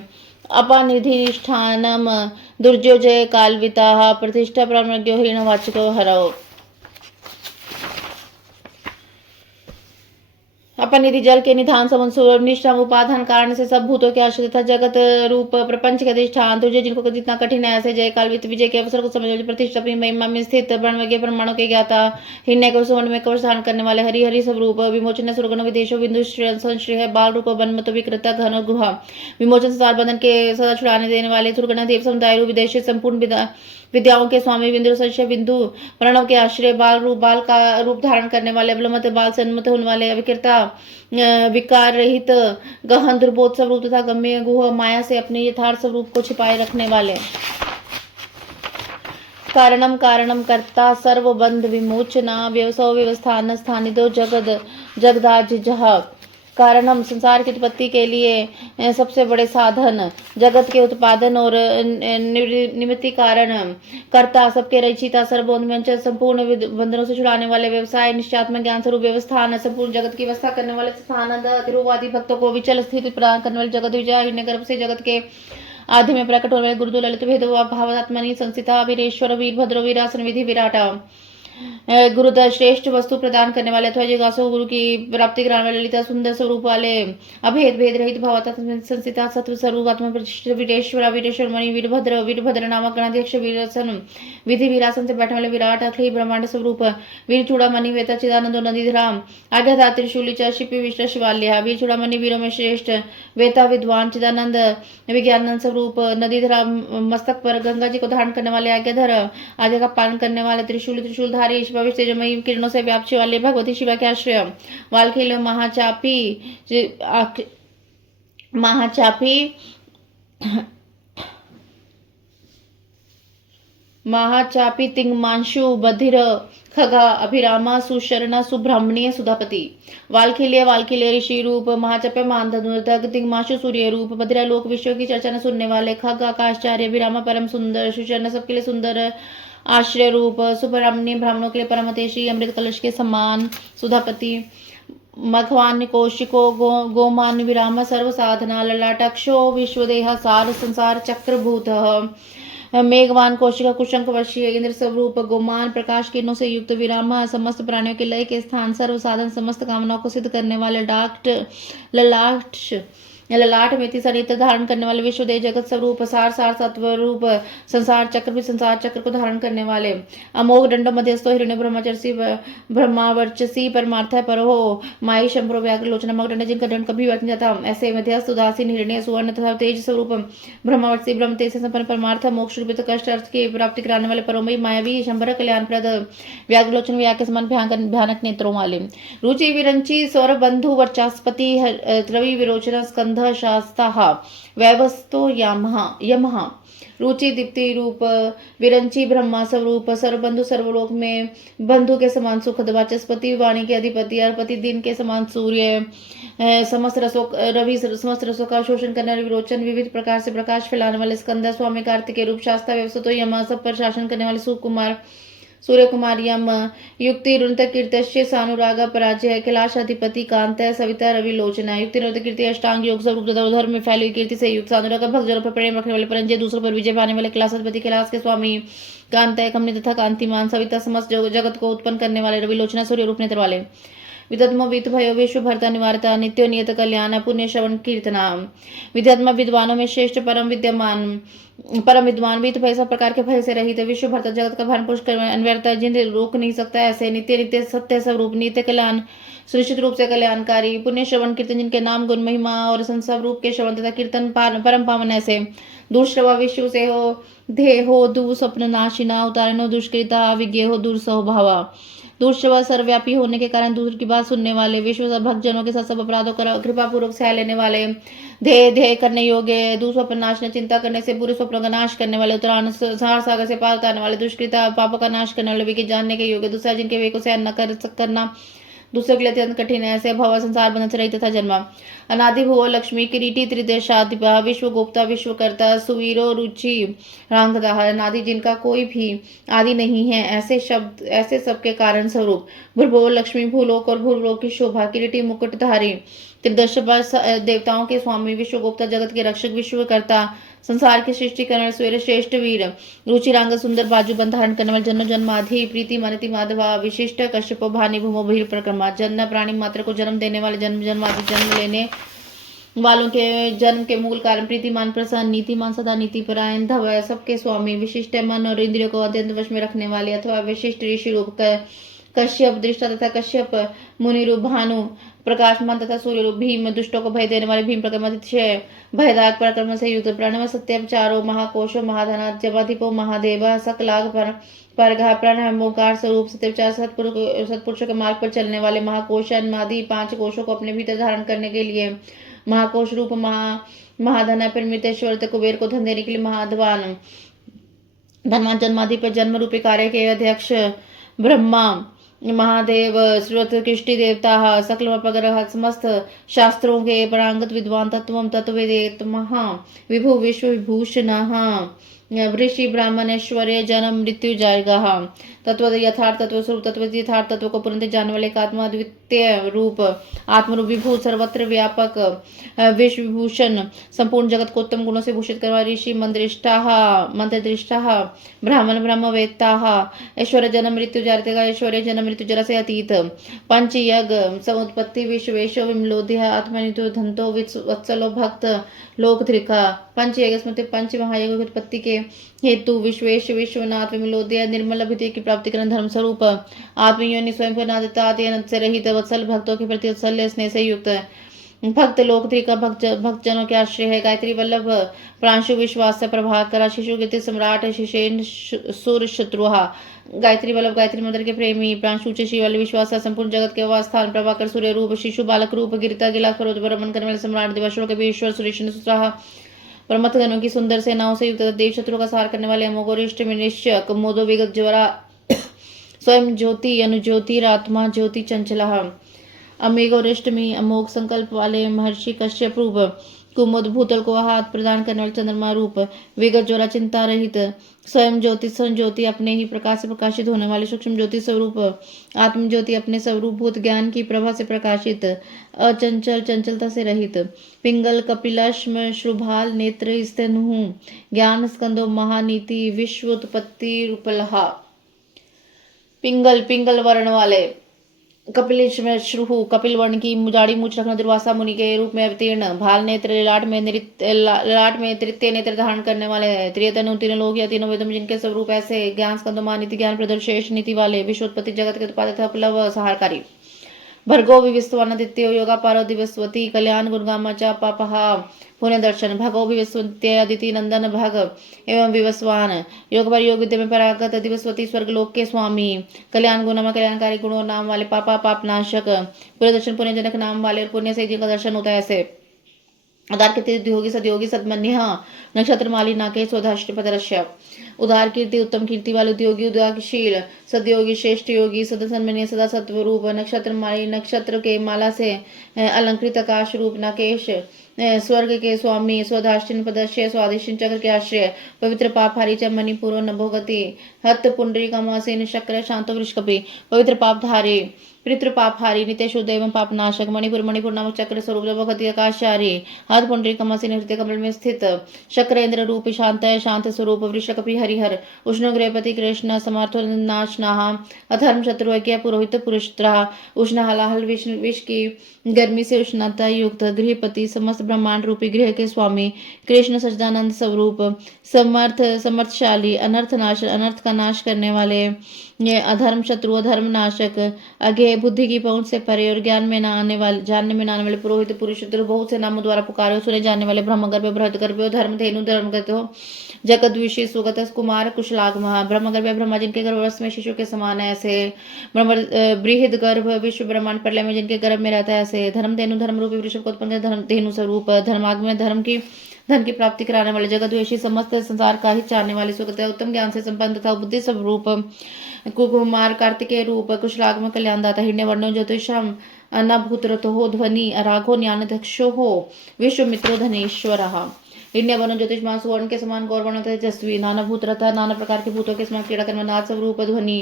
अपानिधिष्ठानम दुर्जोजय कालविता प्रतिष्ठा प्रामज्ञो हीनवाचको हरौ अपनिधि जल के निधान समुद्र निष्ठा उपाधान कारण से सब भूतों के आश्रय तथा जगत रूप प्रपंच के अधिष्ठान तुझे जिनको जितना कठिन है ऐसे जय काल विजय के अवसर को समझ प्रतिष्ठा अपनी महिमा में स्थित ब्रह्मज्ञ परमाणु के ज्ञाता हिरण्य को सुवर्ण में कवच धारण करने वाले हरि हरि स्वरूप विमोचन सुरगण विदेशो बिंदु संश्रय बाल रूप बनमत विकृता घन गुहा विमोचन संसार बंधन के सदा छुड़ाने देने वाले सुरगण देव समुदाय रूप विदेश संपूर्ण विद्याओं के स्वामी बिंदु संशय बिंदु प्रणव के आश्रय बाल का रूप धारण करने वाले अवलमत बाल से अनुमत होने वाले अविकृता विकार रहित गहन दुर्बोध स्वरूप तथा गम्य गुह माया से अपने यथार्थ स्वरूप को छिपाए रखने वाले कारणम कर्ता सर्वबंध विमोचना व्यवसो व्यवस्थान स्थानितो जगदाज जहा कारणम संसार की उत्पत्ति के लिए सबसे बड़े साधन जगत के उत्पादन और निमित्ति कारण कर्ता सबके रचिता सर्वोन्मंच संपूर्ण बंधनों से छुड़ाने वाले व्यवसाय निश्चयात्मक ज्ञान स्वरूप व्यवस्थान संपूर्ण जगत की व्यवस्था करने वाले स्थानंद ध्रुवादि भक्तों को विचल स्थिति प्रदान करने वाले जगत विजय गर्भ से जगत के आदि में प्रकट होने वाले गुरुदु ललित भेद भावात्मनि संस्थिता वीरेश्वर वीरभद्र वीरासन विधि विराटा गुरुदर श्रेष्ठ वस्तु प्रदान करने वाले अथवा जिज्ञासु गुरु की प्राप्ति कराने वाले ललिता सुंदर स्वरूप वाले अभेद भेद रहित भावता संस्थिता सत्व स्वरूप आत्मा प्रतिष्ठित वीरेश्वर मणि वीरभद्र नामक गणाध्यक्ष वीरासन विधि वीरासन से बैठने वाले विराट अखिल ब्रह्मांड स्वरूप वीर चूड़ामणि वेता चिदानंदो नंदीधराम आज्ञा त्रिशूली शिपि विष्ट शिवाल्या वीर चूड़ामणि वीरों में श्रेष्ठ वेता विद्वान चिदानंद विज्ञानंद स्वरूप नदीधराम मस्तक पर गंगा जी को धारण करने वाले आज्ञाधर आज्ञा का पालन करने वाले त्रिशूलधारी भविष्य तेजमयी किरणों से व्याप्ति वाले भगवती शिवा के आश्रय वालखिल महाचापी महाचापी तिंगमांशु बधिर खगा अभिरामा सुशरणा सुब्राह्मण्य सुधापति वालखिल्य ऋषि रूप महाचप्य मानधनुर्धक तिंगमांशु सूर्य रूप बधिरा लोक विश्व की चर्चा न सुनने वाले खग आकाशचार्य अभिरामा परम सुंदर सुशरण सबके लिए सुंदर आश्रय रूप सुब्राह्मण्य ब्राह्मणों के लिए परमतेशी अमृत कलश के समान सुधापति मखवान्य कौशिको गोमान्य विराम सर्व साधना ललाटाक्षो विश्वदेह सार संसार चक्रभूत मेघवान कौशिका कुशंक वशीय इंद्र स्वरूप गोमान प्रकाश किरणों से युक्त विराम समस्त प्राणियों के लय के स्थान सर्व साधन समस्त कामनाओं को सिद्ध करने वाले ललाट में सरित धारण करने वाले विश्वदेव जगत स्वरूप सार सत्व रूप संसार चक्र भी संसार चक्र को धारण करने वाले अमोघ दंड मध्यस्थो हिरण्य ब्रह्मावर्चसी परमार्थ पर हो माई शंभरो व्याघ्र लोचना मग दंड जिनका दंड कभी व्यर्थ नहीं जाता ऐसे मध्यस्थ उदासीन हिरण्य सुवर्ण तथा तेज स्वरूप ब्रह्मावर्ची ब्रह्म तेज से संपन्न परमार्थ मोक्ष रूपित कष्ट अर्थ की प्राप्ति कराने वाले परोमयी मायावी शंभर कल्याणप्रद व्याघ्र लोचन व्याघ्र के समान भयानक नेत्रों वाले रुचि विरंची स्वर बंधु वर्चास्पति द्रवि विरोचन स्कंध शास्ता वैवस्तो यमः रुचि दीप्ति रूप विरंची ब्रह्मा स्वरूप सर्वबंधु सर्वलोक में बंधु के समान सुखद वाचस्पति वाणी के अधिपति अर्पति दिन के समान सूर्य समस्त रसों का शोषण करने वाले विरोचन विविध प्रकार से प्रकाश फैलाने वाले स्कंद स्वामी कार्तिक के रूप शास्ता व्यवस्तो यम सब पर शासन करने वाले सुकुमार सूर्य कुमार यम युक्ति रुणत कीर्तश्य सानुराग पराजय कैलाश अधिपति कांत सविता रवि लोचना युक्ति रुणत कीर्ति अष्टांग योग स्वरूप तथा उधर में फैली कीर्ति से युक्त सानुराग भक्तजनों पर प्रेम रखने वाले परंजय दूसरों पर विजय पाने वाले कैलाश अधिपति कैलाश के स्वामी कांत कमनी तथा कांतिमान सविता समस्त जगत को उत्पन्न करने वाले रवि लोचना सूर्य रूप नेत्र वाले विदत्म वित भयो विश्व भरता निवारता नित्य नियत कल्याण पुण्य श्रवण कीर्तना विद्यात्मा विद्वानों में श्रेष्ठ परम विद्वान वित्त भय सब प्रकार के भय से रहित विश्व भरता जगत का भरण पोषण करने अनव्यर्थ जिन्हें रोक नहीं सकता ऐसे नित्य नित्य सत्य स्वरूप नित्य कल्याण सुनिश्चित रूप से कल्याणकारी पुण्य श्रवण कीर्तन जिनके नाम गुण महिमा और संसार रूप के श्रवण तथा कीर्तन परम पावन ऐसे दुष्टवा विश्व से हो देह हो दु स्वप्न नाशिना उतारण दुष्कृता विज्ञ हो दूर स्वभावा दूसरा सर्वव्यापी होने के कारण दूसरे की बात सुनने वाले विश्व भक्त जनों के साथ सब अपराधों का कृपा पूर्वक सह लेने वाले ध्येय करने योग्य दूसरों पर नाश चिंता करने से बुरे स्वप्नों का नाश करने वाले उत्तरायण संसार सागर से पार उतारने वाले दुष्कृता पापों का नाश करने वाले विज्ञ जानने के योग्य दूसरा जिनके वे को सहन न करना दूसरे के लिए अत्यंत कठिन है ऐसे भव संसार बंधन से रहित तथा जन्मा अनादि भुव लक्ष्मी किरीटी त्रिदेशाधिपा विश्व गुप्ता विश्वकर्ता सुवीरो रुचि रांगदा अनादि जिनका कोई भी आदि नहीं है ऐसे सब के कारण स्वरूप भूर्भुव लक्ष्मी भूलोक और भूलोक की शोभा किरीटी मुकुटधारी त्रिदश देवताओं के स्वामी विश्वगुप्ता जगत के रक्षक विश्वकर्ता संसार की सृष्टि करने वाले श्रेष्ठ वीर रुचिरांग सुंदर बाजू बंध धारण करने वाले जन्म जन्माधि प्रीति मनति माधवा विशिष्ट कश्यप भानि भूमो भील प्रक्रमा जन्म प्राणी मात्र को जन्म देने वाले जन्म जन्मादि जन्म लेने वालों के जन्म के मूल कारण प्रीतिमान प्रसन्न नीतिमान सदा नीति परायण धवय सबके स्वामी विशिष्ट मन और इंद्रियों को अत्यंत वश में रखने वाले अथवा विशिष्ट ऋषि रूप कश्यप दृष्टा तथा कश्यप मुनि रूप भानु प्रकाशमान तथा सूर्य रूप भीम दुष्टों को भय देने वाले भीम प्रक्रमतिशय भयदाग पराक्रम से युक्त प्रणव सत्यचारो महाकोशो महाधना जमाधिपो महादेव सकलाग परघा प्रणव ओंकार स्वरूप सत्यचार सत्पुरुषों के मार्ग पर चलने वाले महाकोश अन्मादि 5 कोशों को अपने भीतर धारण करने के लिए महाकोश रूप महाधना परमितेश्वर कुबेर को धन देने के लिए महाधवान धनवान जन्मादि पर जन्म रूपी कार्य के अध्यक्ष ब्रह्मा महादेव श्रुत कृष्टि देवता सकल पगर समस्त शास्त्रों के परांगत विद्वान तत्वेद महा विभु विश्व विभूषण ऋषि ब्राह्मण ऐश्वर्य जन्म मृत्यु जाएगा तत्व यथार्थ तत्व स्वरूप तत्व यथार्थ तत्व को पूर्ण जानने वाले आत्मा द्वितीय रूप आत्मरूप विभू सर्वत्र व्यापक विश्व विभूषण संपूर्ण जगत को उत्तम गुणों से भूषित करवा ऋषि मंत्रदृष्टा ब्राह्मण ब्रह्मवेत्ता ऐश्वर्य जन्म मृत्यु जाते ऐश्वर्य जन्म मृत्यु जरा से अतीत पंच यज्ञ समुत्पत्ति विश्वेश विमलोध्य आत्मनितो धंतो वत्सलो भक्त लोक त्रिका पंच यज्ञ स्मृति पंच महायज्ञ की उत्पत्ति के हेतु विश्वेश विश्वनाथ विमलोदय निर्मल अभिधि की प्राप्ति करन धर्म स्वरूप आत्मयोनि स्वयं को नादिता से रहित वत्सल भक्तों के प्रति उत्सल्य स्नेह से युक्त भक्त लोक त्रिका भक्त जनों के आश्रय है गायत्री वल्लभ प्रांशु विश्वास प्रभाकर शिशु कीर्ति सम्राट शिशेन सुर शत्रुहा गायत्री वल्लभ गायत्री मंत्र के प्रेमी प्रांशु शिवल विश्वास संपूर्ण जगत के वास्थान प्रभाकर सूर्य रूप शिशु बालक रूप गिरता गिला करोद भ्रमण करने वाले सम्राट दिवासुरों के भी ईश्वर सुरेश प्रमथ गणों की सुंदर सेनाओं से युक्त देव शत्रु का संहार करने वाले अमोघोरिष्ट निश्चय मोदो विगत ज्वरा स्वयं ज्योति अनुज्योति आत्मा ज्योति चंचला अमेघोरिष्टमी अमोघ संकल्प वाले महर्षि कश्यप रूप कुमुद भूतल को हाथ प्रदान करने वाले चंद्रमा रूप विगत ज्वरा चिंता रहित स्वयं ज्योति संज्योति अपने ही प्रकाश से प्रकाशित होने वाले सूक्ष्म ज्योति स्वरूप आत्म ज्योति अपने स्वरूप भूत ज्ञान की प्रभा से प्रकाशित अचंचल चंचलता से रहित पिंगल कपिलश्म श्रुभाल नेत्र स्तनु ज्ञान स्कंदो महानीति विश्वोत्पत्ति रूपलहा पिंगल वर्ण वाले कपिलेश में श्रुहु कपिल वर्ण की मुजाड़ी मूछ रखना दुर्वासा मुनि के रूप में अवतीर्ण भाल नेत्र लाट में तृतीय नेत्र धारण करने वाले हैं त्रियतनु तीनों लोक या तीनों वेदों में जिनके स्वरूप ऐसे ज्ञान स्कंदमा नीति ज्ञान प्रदर्शेष नीति वाले विश्वोत्पत्ति जगत के उत्पादक प्लव सहारकारी भर्गो विविस्वादित्यो योगा पारो दिवस्वती कल्याण गुणगामा च पापहा पुण्य दर्शन भगो विवस्वत्य अदिति नंदन भग एवं विवस्वान योग पर योग विद्या में परागत दिवस्वती स्वर्ग लोक के स्वामी कल्याण गुणमा कल्याणकारी गुणों नाम वाले पापा पाप नाशक पुण्य दर्शन पुण्य जनक नाम वाले और पुण्य से जिनका दर्शन होता है ऐसे उदार कीर्ति होगी सदयोगी सदमन्य नक्षत्र माली नाके स्वधाष्टपदरश्य उदार कीर्ति उत्तम कीर्ति वाले उद्योगी उदारशील सदयोगी श्रेष्ठ योगी सदसन्मन्य सदा सत्वरूप नक्षत्र माली नक्षत्र के माला से अलंकृत आकाश रूप नाकेश स्वर्ग के स्वामी स्वधाष्टिन पदश्य स्वादिष्टिन चक्र के आश्रय पवित्र पापहारी च मणिपुरो नभोगति हत पुंडरी कमासीन शक्र शांतो वृषकपि पवित्र पापधारी पितृपापहारी नित्य शुद्ध एवं पापनाशक मणिपुर नामक चक्र स्वरूप नभोगति आकाशचारी हाथ पुंडरी कमासीन हृदय कमल में स्थित शक्र इंद्र रूप शांत स्वरूप वृषकपि हरिहर उष्ण गृहपति कृष्ण समर्थ नाशनाहा अधर्म शत्रु पुरोहित पुरुषत्रः उष्ण हलाहल विष की गर्मी से उष्णता युक्त गृहपति समस्त ब्रह्मांड रूपी गृह के स्वामी कृष्ण सच्चिदानंद स्वरूप समर्थशाली अनर्थ का नाश करने वाले ये अधर्म शत्रु अधर्म नाशक अज्ञेय बुद्धि की पहुंच से परे और ज्ञान में न आने वाले जानने में न आने वाले पुरोहित पुरुष बहुत से नामों द्वारा पुकारे सुने जाने वाले ब्रह्मगर्भ बृहदगर्भ धर्म धेनु धर्मगतो जगद्विषी सुगत कुमार कुशलागम ब्रह्मगर्भ ब्रह्मा जिनके गर्भवश में शिशु के समान है ऐसे बृहद गर्भ विश्व ब्रह्मांड प्रलय में जिनके गर्भ में रहता है ऐसे धर्म धेनु धर्म रूपी वृषभ को उत्पन्न धर्म धेनु स्वरूप धर्माग्नि में धन की प्राप्ति कराने वाले जगद्वेशी समस्त संसार का ही चाहने वाले सुगत उत्तम ज्ञान से संपन्न तथा बुद्धि स्वरूप कुकुमार कार्तिकेय रूप कुशलागम कल्याणदाता हिरण्य वर्णो ज्योतिषम अनाभूतरतो हो ध्वनि अराघो ज्ञानदक्षो हो विश्वमित्रो धनेश्वर हिरण्य वर्ण ज्योतिषमान सुवर्ण के समान गौरवर्ण तेजस्वी नाना भूत रथ नाना प्रकार के भूतों के समान क्रीड़ा कर्म नाथ स्वरूप ध्वनि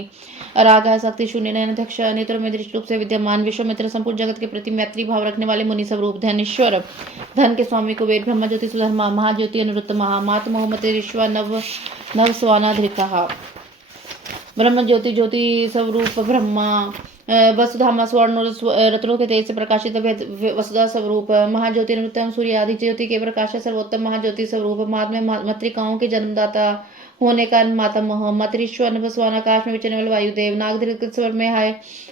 अराग शक्ति शून्य नयनध्यक्ष नेत्रों में दृष्टि रूप से विद्यमान विश्वमित्र संपूर्ण जगत के प्रति मैत्री भाव रखने वाले मुनि स्वरूप धनेश्वर धन के स्वामी कुबेर ब्रह्म ज्योति सुधर्मा महाज्योति अनुरुत मात मोहम्मद ऋष्वा नव स्वानाधृता ब्रह्म ज्योति ज्योति स्वरूप ब्रह्मा वसुधामा स्वर्ण रत्नों के तेज से प्रकाशित वसुधा स्वरूप महाज्योति निवृत्तम सूर्य आदि ज्योति के प्रकाश सर्वोत्तम महाज्योति स्वरूप महात्म्य मातृकाओं के जन्मदाता होने का मातामह मातृश्वर वसवान आकाश में विचरने वाले वायुदेव नागधृत स्वर में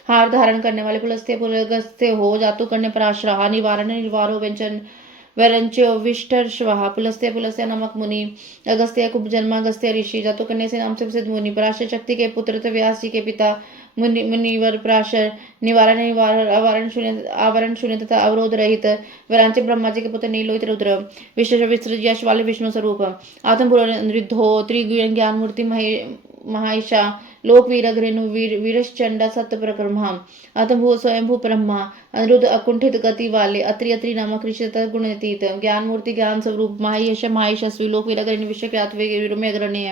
हार धारण करने वाले पुलस्त्य हो जातु करने पर आश्रहा निवारो व्यंजन वैरंच्यो विष्टर्श्वः पुलस्त्य नामक मुनि अगस्त्य कुब्जन्मा अगस्त्य ऋषि जातु करने से नाम से प्रसिद्ध मुनि पराशर शक्ति के पुत्र व्यास जी के पिता मुनिवर पराशर आवरण शून्य तथा अवरोध रहित वैरांच ब्रह्मा जी के पुत्र नीलोहित रुद्र विश्व यश वाले विष्णु स्वरूप आत्मपुरो त्रिगुण ज्ञान मूर्ति महाईशा लोक वीर घृणु वीरश्चंडा सत्य प्रक्रमा अतभू स्वयंभू ब्रह्मा अनिरुद्ध अकुंठित गति वाले अत्रि नामक ऋषि गुणातीत ज्ञान मूर्ति ज्ञान स्वरूप महायशस्वी लोक वीर घृणु विश्वख्यात वीरों में अग्रणी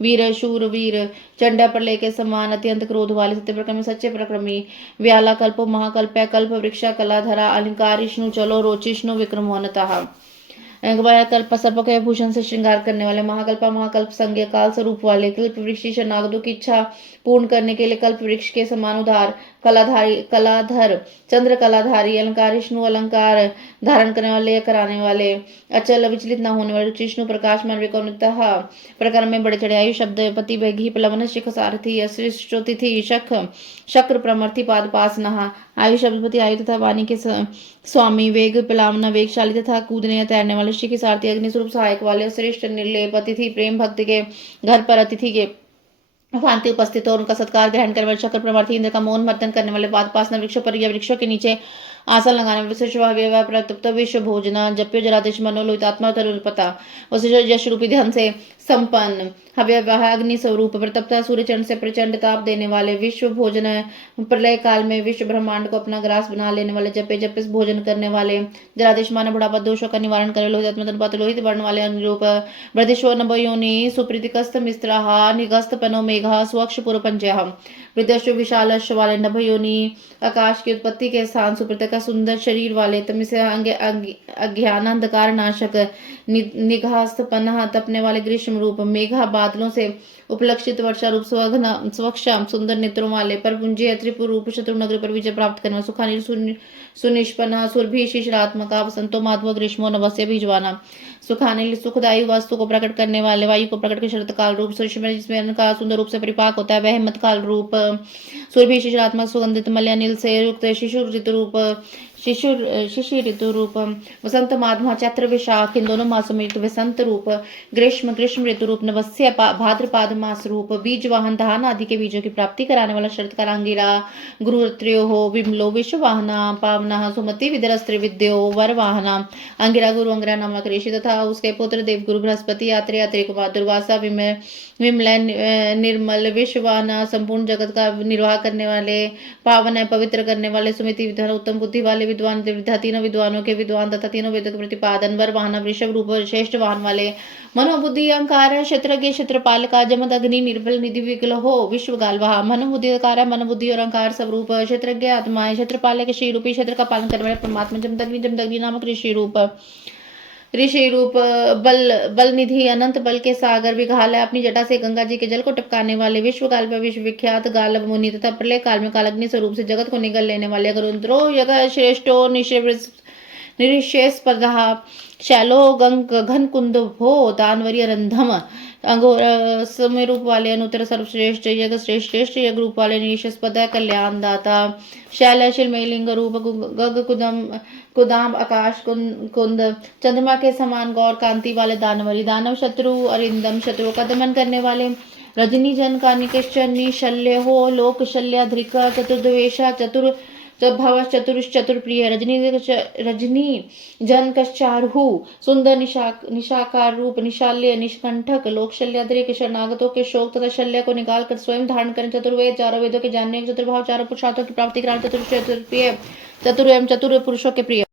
वीर शूर वीर चंडा प्रलय के समान अत्यंत क्रोध वाले सत्य प्रक्रमी सच्चे प्रक्रमी व्याला कल्पो महाकल्प कल्प वृक्षा कलाधरा अलंकार विष्णु चलो रोचिष्णु विक्रमोन्नतः कल्प सर्प के भूषण से श्रृंगार करने वाले महाकल्प संज्ञ काल स्वरूप वाले कल्प वृक्ष नागदों की इच्छा पूर्ण करने के लिए कल्प वृक्ष के समान उदार कलाधर चंद्र कलाधारी अलंकार विष्णु अलंकार धारण करने वाले कराने वाले अचल विचलित न होने वाले विष्णु प्रकाशमान विकौनतः प्रकार में बड़े चढ़े आयु शब्द पति वैघी प्लवन शिख सारथी अश्रिष्टोतिथि शक्र प्रमर्थी पाद पासना आयु शब्दपति आयु तथा वाणी के स्वामी वेग पिलावना वेगशाली तथा कूदने या तैरने वाले शिखी सारथी अग्नि स्वरूप सहायक वाले श्रेष्ठ निर्लेप अतिथि प्रेम भक्ति के घर पर अतिथि के भांति उपस्थित और उनका सत्कार ग्रहण करने वाले शक्र प्रमर्थी इंद्र का मौन मर्दन करने वाले पाद पासना वृक्षों पर या वृक्षों के नीचे आसन लगाने में विशिष्ट व्यवहार प्रतप्त विश्व भोजना जप्यो जरादेश मनोलोहित आत्मा तरुलपता वशिष्ठ यश रूपी ध्यान से संपन्न हव्यवाह अग्नि स्वरूप प्रतप्ता सूर्य चंद्र से प्रचंड ताप देने वाले विश्व भोजन प्रलय काल में विश्व ब्रह्मांड को अपना ग्रास बना लेने वाले जपे जपे भोजन करने वाले जरादेश मान बुढ़ापा दोषों का निवारण करे लोहित आत्मा तनुपात लोहित वर्ण वाले अनुरूप वृद्धिश्व नभयोनि सुप्रीतिकस्त मिस्त्राहा निगस्त पनो मेघा स्वक्ष पूर्व पंचह वृद्धश्व विशालश्व वाले नभयोनि आकाश की उत्पत्ति के स्थान सुप्रत का सुंदर शरीर वाले तमिस अज्ञान अंधकार नाशक निघास्त पन्हा तपने वाले ग्रीष्म रूप मेघा बादलों से उपलक्षित वर्षा रूप स्वच्छ सुंदर नेत्रों वाले पर पुंजे त्रिपुर रूप शत्रु नगर पर विजय प्राप्त करना सुखानी सुनिष्पन्ना सुरभि शिशिरात्मका वसंतो माधव ग्रीष्मो नवस्य बीजवाना सुखाने सुखदायी वस्तु को प्रकट करने वाले वायु को प्रकट के शरत काल रूप जिसमें का सुंदर रूप से परिपाक होता है वह मत काल रूप सुरभि शिशिरात्मक सुगंधित मल्यानिल से युक्त शिशु ऋतु रूप शिशिर ऋतु रूप वसंत माधवा चैत्र विशाख इन दोनों मासों में युक्त वसंत रूप ग्रीष्म ऋतु रूप नवस्य भाद्रपाद मास रूप बीज वाहन धान आदि के बीजों की प्राप्ति कराने वाला शरत कालांगिरा गुरुत्र्यो हो विमलो विश्व वाहना पावना सुमति विदरस्त्र विद्यो वर वाहना अंगिरा गुरु अंगिरा नामक ऋषि तथा उसके पुत्र देव गुरु बृहस्पति यात्री यात्री कुमार दुर्वासा विमल निर्मल विश्ववाहना संपूर्ण जगत का निर्वाह करने वाले पावन है पवित्र करने वाले सुमिति विद्वान उत्तम बुद्धि वाले विद्वान विद्या तीनों विद्वानों के विद्वान तथा तीनों वेदों के प्रतिपादन वर वाहन वृषभ रूप श्रेष्ठ वाहन वाले मनोबुद्धि अहंकार क्षेत्रज्ञ क्षेत्रपालका जमद अग्नि निर्बल निधि विकल हो विश्व गालवाह मनोबुद्धि अहंकार मनोबुद्धि और अहंकार स्वरूप क्षेत्रज्ञ आत्मा क्षेत्रपालक श्री रूपी क्षेत्र का पालन करने वाले परमात्मा जमदग्नि नामक ऋषि रूप बल निधि अनंत बल के सागर विघालय अपनी जटा से गंगा जी के जल को टपकाने वाले विश्व काल पर विश्व विख्यात गालव मुनि तथा प्रलय काल में कालग्नि स्वरूप से जगत को निगल लेने वाले अगरुद्रो यग श्रेष्ठो निशेष पदहा शैलो गंग घन कुंद भो दानवरी रंधम अंगोर समय रूप वाले अनुत्तर सर्वश्रेष्ठ यग श्रेष्ठ यग रूप वाले निशस्पद कल्याण दाता शैल शिलमयलिंग रूप गग कुदाम आकाश कुंद चंद्रमा के समान गौर कांति वाले दानवरी दानव शत्रु अरिंदम शत्रु का दमन करने वाले रजनी जन का निकश्चरनी शल्य हो लोक शल्याधिक चतुर्द्वेशा भव चतुर प्रिय रजनी जन कश्चारहु सुंदर निशाकार रूप निशाल्य निष्कंठक लोक शल्याद्रिक शरणागतों के शोक तथा शल्य को निकाल कर स्वयं धारण करें चतुर्वेद चारों वेदों के जानने चतुर्भाव चारों पुरुषार्थों की प्राप्ति कराने चतुर पुरुषों के प्रिय